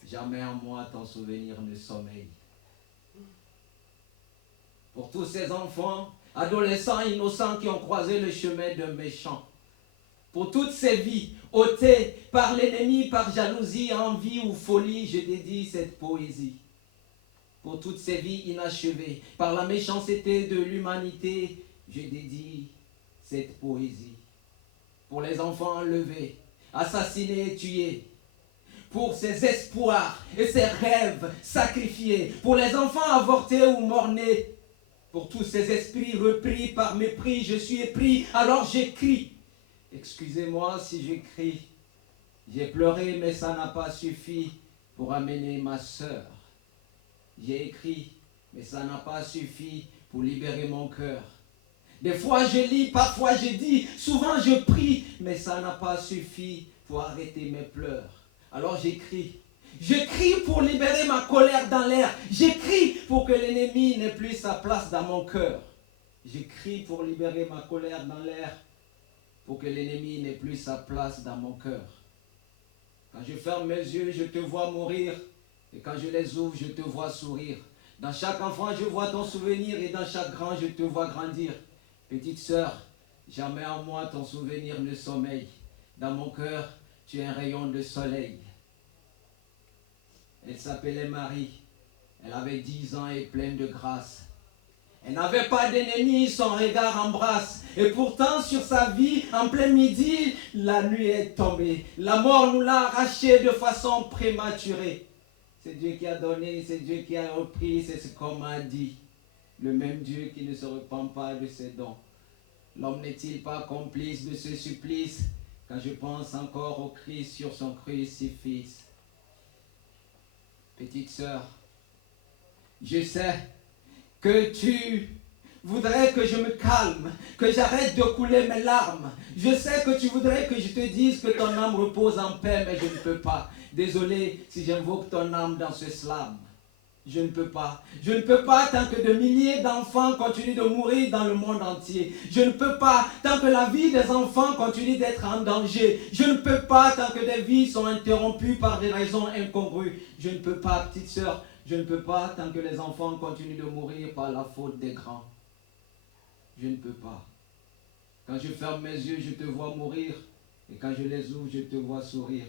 jamais en moi ton souvenir ne sommeille. Pour tous ces enfants, adolescents, innocents qui ont croisé le chemin de méchants. Pour toutes ces vies ôtées par l'ennemi, par jalousie, envie ou folie, je dédie cette poésie. Pour toutes ces vies inachevées par la méchanceté de l'humanité, je dédie cette poésie. Pour les enfants enlevés, assassinés et tués, pour ces espoirs et ces rêves sacrifiés, pour les enfants avortés ou morts-nés, pour tous ces esprits repris par mépris, je suis épris, alors j'écris. Excusez-moi si j'écris. J'ai pleuré, mais ça n'a pas suffi pour amener ma sœur. J'ai écrit, mais ça n'a pas suffi pour libérer mon cœur. Des fois je lis, parfois je dis, souvent je prie, mais ça n'a pas suffi pour arrêter mes pleurs. Alors j'écris. J'écris pour libérer ma colère dans l'air. J'écris pour que l'ennemi n'ait plus sa place dans mon cœur. J'écris pour libérer ma colère dans l'air, pour que l'ennemi n'ait plus sa place dans mon cœur. Quand je ferme mes yeux, je te vois mourir. Et quand je les ouvre, je te vois sourire. Dans chaque enfant, je vois ton souvenir. Et dans chaque grand, je te vois grandir. Petite sœur, jamais en moi ton souvenir ne sommeille. Dans mon cœur, tu es un rayon de soleil. Elle s'appelait Marie. Elle avait 10 ans et pleine de grâce. Elle n'avait pas d'ennemi, son regard embrasse. Et pourtant, sur sa vie, en plein midi, la nuit est tombée. La mort nous l'a arrachée de façon prématurée. C'est Dieu qui a donné, c'est Dieu qui a repris, c'est ce qu'on m'a dit. Le même Dieu qui ne se repent pas de ses dons. L'homme n'est-il pas complice de ce supplice quand je pense encore au Christ sur son crucifix? Petite sœur, je sais que tu voudrais que je me calme, que j'arrête de couler mes larmes. Je sais que tu voudrais que je te dise que ton âme repose en paix, mais je ne peux pas. Désolé si j'invoque ton âme dans ce slam. Je ne peux pas. Je ne peux pas tant que de milliers d'enfants continuent de mourir dans le monde entier. Je ne peux pas tant que la vie des enfants continue d'être en danger. Je ne peux pas tant que des vies sont interrompues par des raisons incongrues. Je ne peux pas, petite sœur, je ne peux pas tant que les enfants continuent de mourir par la faute des grands. Je ne peux pas. Quand je ferme mes yeux, je te vois mourir. Et quand je les ouvre, je te vois sourire.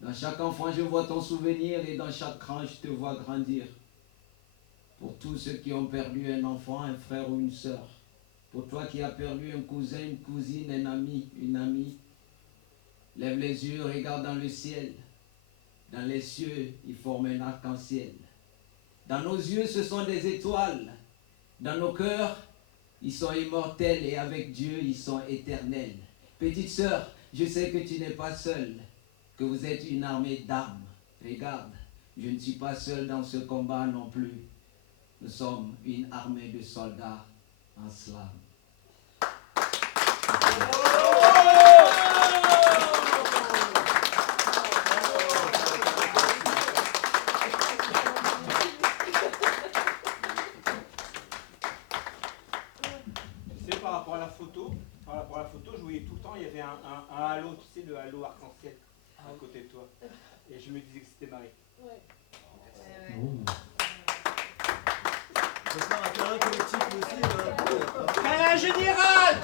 Dans chaque enfant, je vois ton souvenir. Et dans chaque cran, je te vois grandir. Pour tous ceux qui ont perdu un enfant, un frère ou une sœur. Pour toi qui as perdu un cousin, une cousine, un ami, une amie. Lève les yeux, regarde dans le ciel. Dans les cieux, ils forment un arc-en-ciel. Dans nos yeux, ce sont des étoiles. Dans nos cœurs, ils sont immortels et avec Dieu, ils sont éternels. Petite sœur, je sais que tu n'es pas seule, que vous êtes une armée d'âmes. Regarde, je ne suis pas seul dans ce combat non plus. Nous sommes une armée de soldats en slam. Par rapport à la photo, je voyais tout le temps, il y avait un halo, tu sais, le halo arc-en-ciel à côté de toi. Et je me disais que c'était Marie. Câlin général!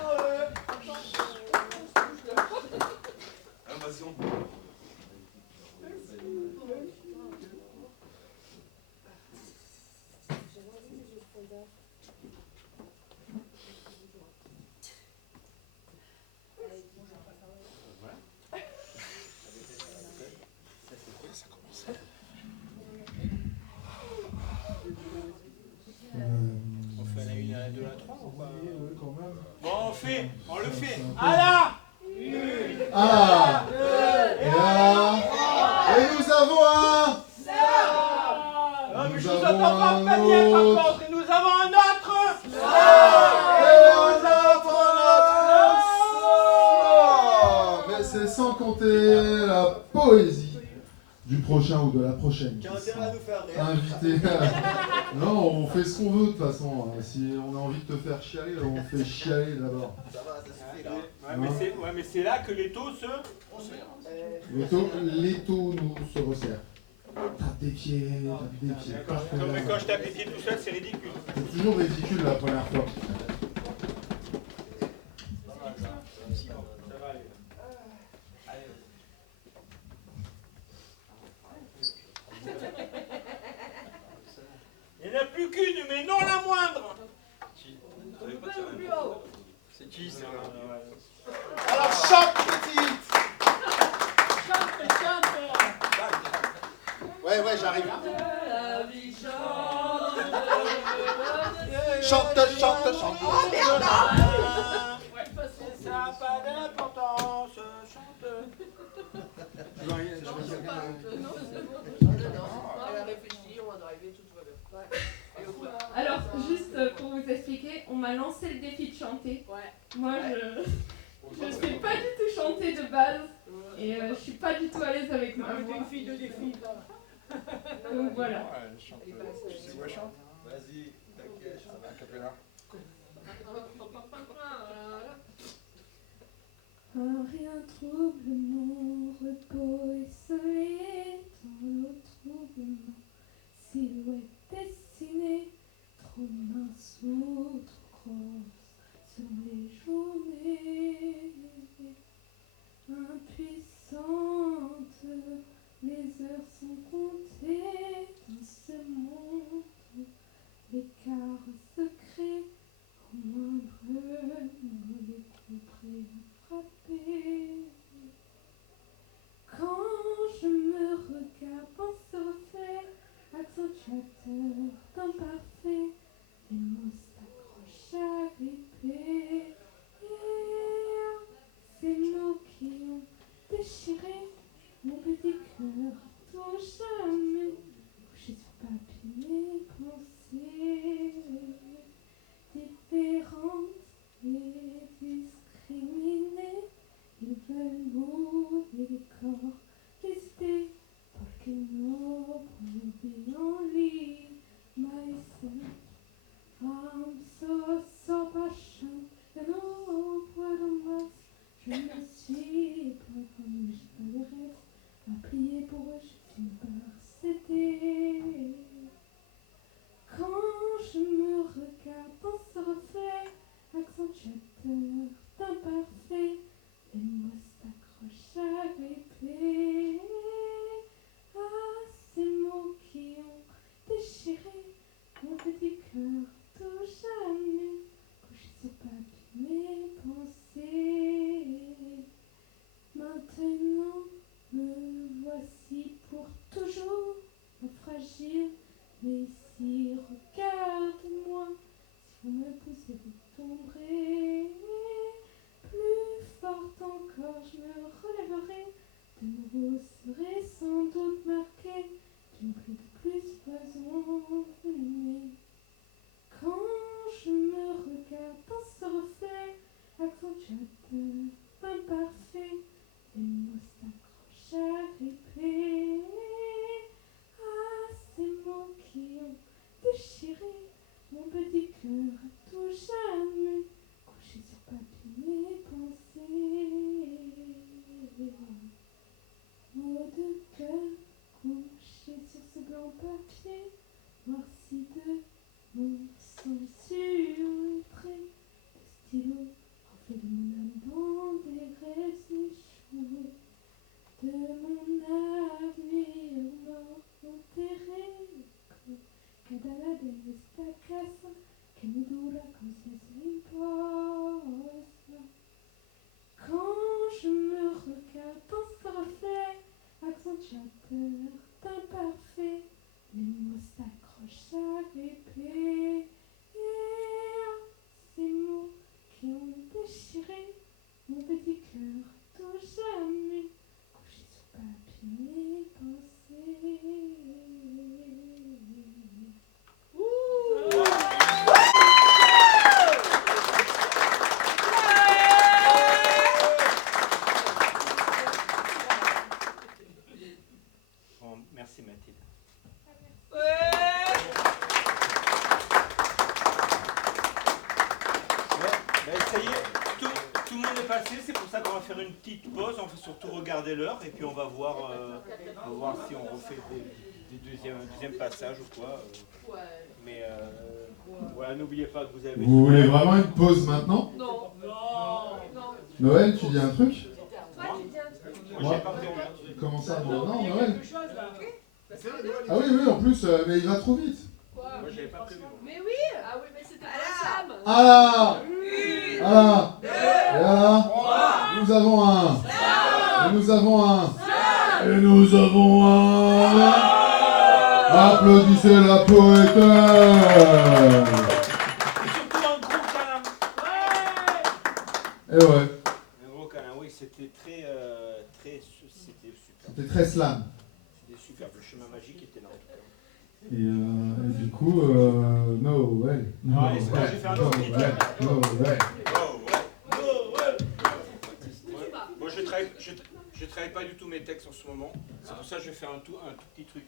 On fait la 1, la 2, la 3 ou pas? Oui, quand même. Bon, on le fait. À la Ah, et nous avons un. Non, mais Nous je vous avons entends pas un pas bien par autre. contre. Et nous avons un autre. Mais c'est sans compter la poésie du prochain ou de la prochaine. Qui a intérêt à nous faire rire. Invité. Non, on fait ce qu'on veut de toute façon. Si on a envie de te faire chialer, on fait chialer d'abord. Ça va, ça suffit là. Ouais, mais c'est là que les taux se... L'étau nous se resserre. Tape des pieds, parfait. Comme quand je tape les pieds tout seul, c'est ridicule. C'est toujours ridicule la première fois. Il n'y en a plus qu'une, mais non la moindre. C'est qui ça? Alors chante petite. Chante. Ouais, j'arrive. La vie chante. Chante. Oh merde. Ça n'a pas d'importance, chante. Non, elle a réfléchi, on va arriver, tout va bien. Alors, juste pour vous expliquer, on m'a lancé le défi de chanter. Moi, je ne sais pas du tout chanter de base. Et je suis pas du tout à l'aise avec ma voix. Une fille de défi. Donc voilà. Tu sais où elle chante? Vas-y, t'inquiète, ça va, capella. Rien trouble mon repos et soleil dans l'eau trouble ma silhouette dessinée, trop mince ou trop grosse sur les journées. Impuissante, les heures sont comptées dans ce monde, l'écart secret au moindre mot, les coups prêts à frapper. Quand je me regarde dans ce reflet accentuateur d'imparfait, les mots s'accrochent à l'épée. Ces mots qui ont déchiré mon petit cœur tout jamais couché sur papier mes pensées différentes et discriminées. Ils veulent mouiller les corps, les idées, pour que nos be only myself. I'm so passionate and oh, what a mess. Je me suis pas comme j'ai pas le reste à prier pour eux, je finis par céder. Quand je me regarde dans ce reflet accentuateur d'imparfait, les mots s'accrochent à l'épée. Ah, ces mots qui ont déchiré mon petit cœur tout jamais couché sur papier mes pensées. Maintenant me voici pour toujours fragile, mais ici regarde-moi, si vous me poussez vous tomberez. Plus forte encore je me relèverai, de nouveau serai sans doute marqué d'une pluie de plus poison venimée. Quand je me regarde dans ce reflet accentuateur imparfait, les mots s'accrochent à l'épée. Ah, ces mots qui ont déchiré mon petit cœur à tout jamais couché sur papier mes pensées. Mots de cœur couchés sur ce blanc papier, noirci de mon sang sur les traits de stylo, reflet de mon âme dans des rêves échoués, de mon avenir mort enterré. Cada lado de esta casa que me dura como si se imposa. Quand je me regarde dans ce reflet accentuateur d'imparfait, les mots s'accrochent à l'épée. Ces mots qui ont déchiré mon petit cœur tout jamais couché sur papier mes pensées. Bon, merci Mathilde. Ça y est, tout le monde est passé, c'est pour ça qu'on va faire une petite pause, on va surtout regarder l'heure et puis on va voir si on refait des deuxième passages ou quoi. Mais voilà, n'oubliez pas que vous avez... Vous voulez vraiment une pause maintenant? Non. Noël, tu dis un truc? Moi, j'ai pas Comment ça? Non, Noël. Ah oui, en plus, mais il va trop vite. Moi, j'avais pas prévu. Mais oui. Ah oui, mais c'était pas Sam. Nous avons un. Et nous avons un. Applaudissez la poétesse. Surtout un gros câlin. Et ouais. Un gros câlin, oui, c'était c'était super. C'était très slam. C'était super, le chemin magique était là en tout cas. Et du coup, Noël. Allez, c'est bon, j'ai fait un autre petit truc. Moi, je travaille pas du tout mes textes en ce moment. C'est pour ça que je vais faire un tout petit truc.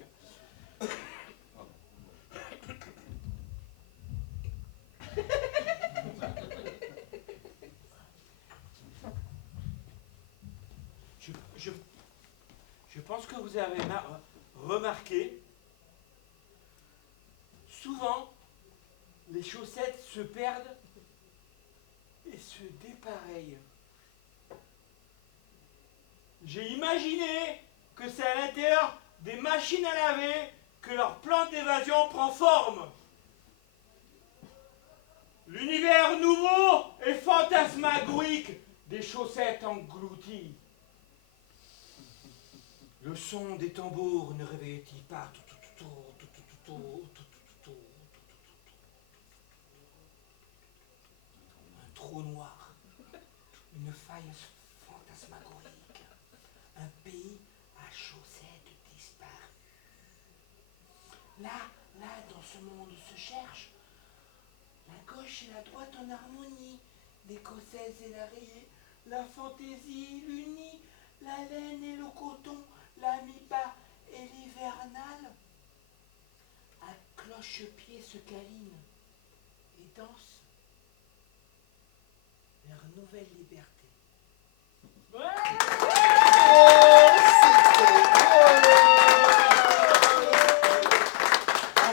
Je pense que vous avez remarqué, souvent, les chaussettes se perdent et se dépareillent. J'ai imaginé que c'est à l'intérieur des machines à laver que leur plan d'évasion prend forme. L'univers nouveau et fantasmagorique des chaussettes englouties. Le son des tambours ne réveillait-il pas un trou noir, une faille fantasmagorique, un pays à chaussettes disparues. Là, dans ce monde se cherche la gauche et la droite en harmonie, l'écossaise et la rayée, la fantaisie, l'unie, la laine et le coton, la mi-bas et l'hivernal. À cloche-pied se câlinent et dansent leur nouvelle liberté. On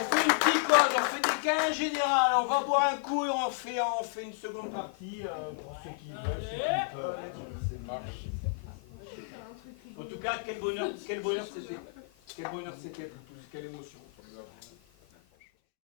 fait une petite pause, on fait des câlins généraux, on va boire un coup et on fait une seconde partie pour ceux qui veulent, ceux qui peuvent. En tout cas, quel bonheur c'était. Quel bonheur c'était pour tous, quelle émotion.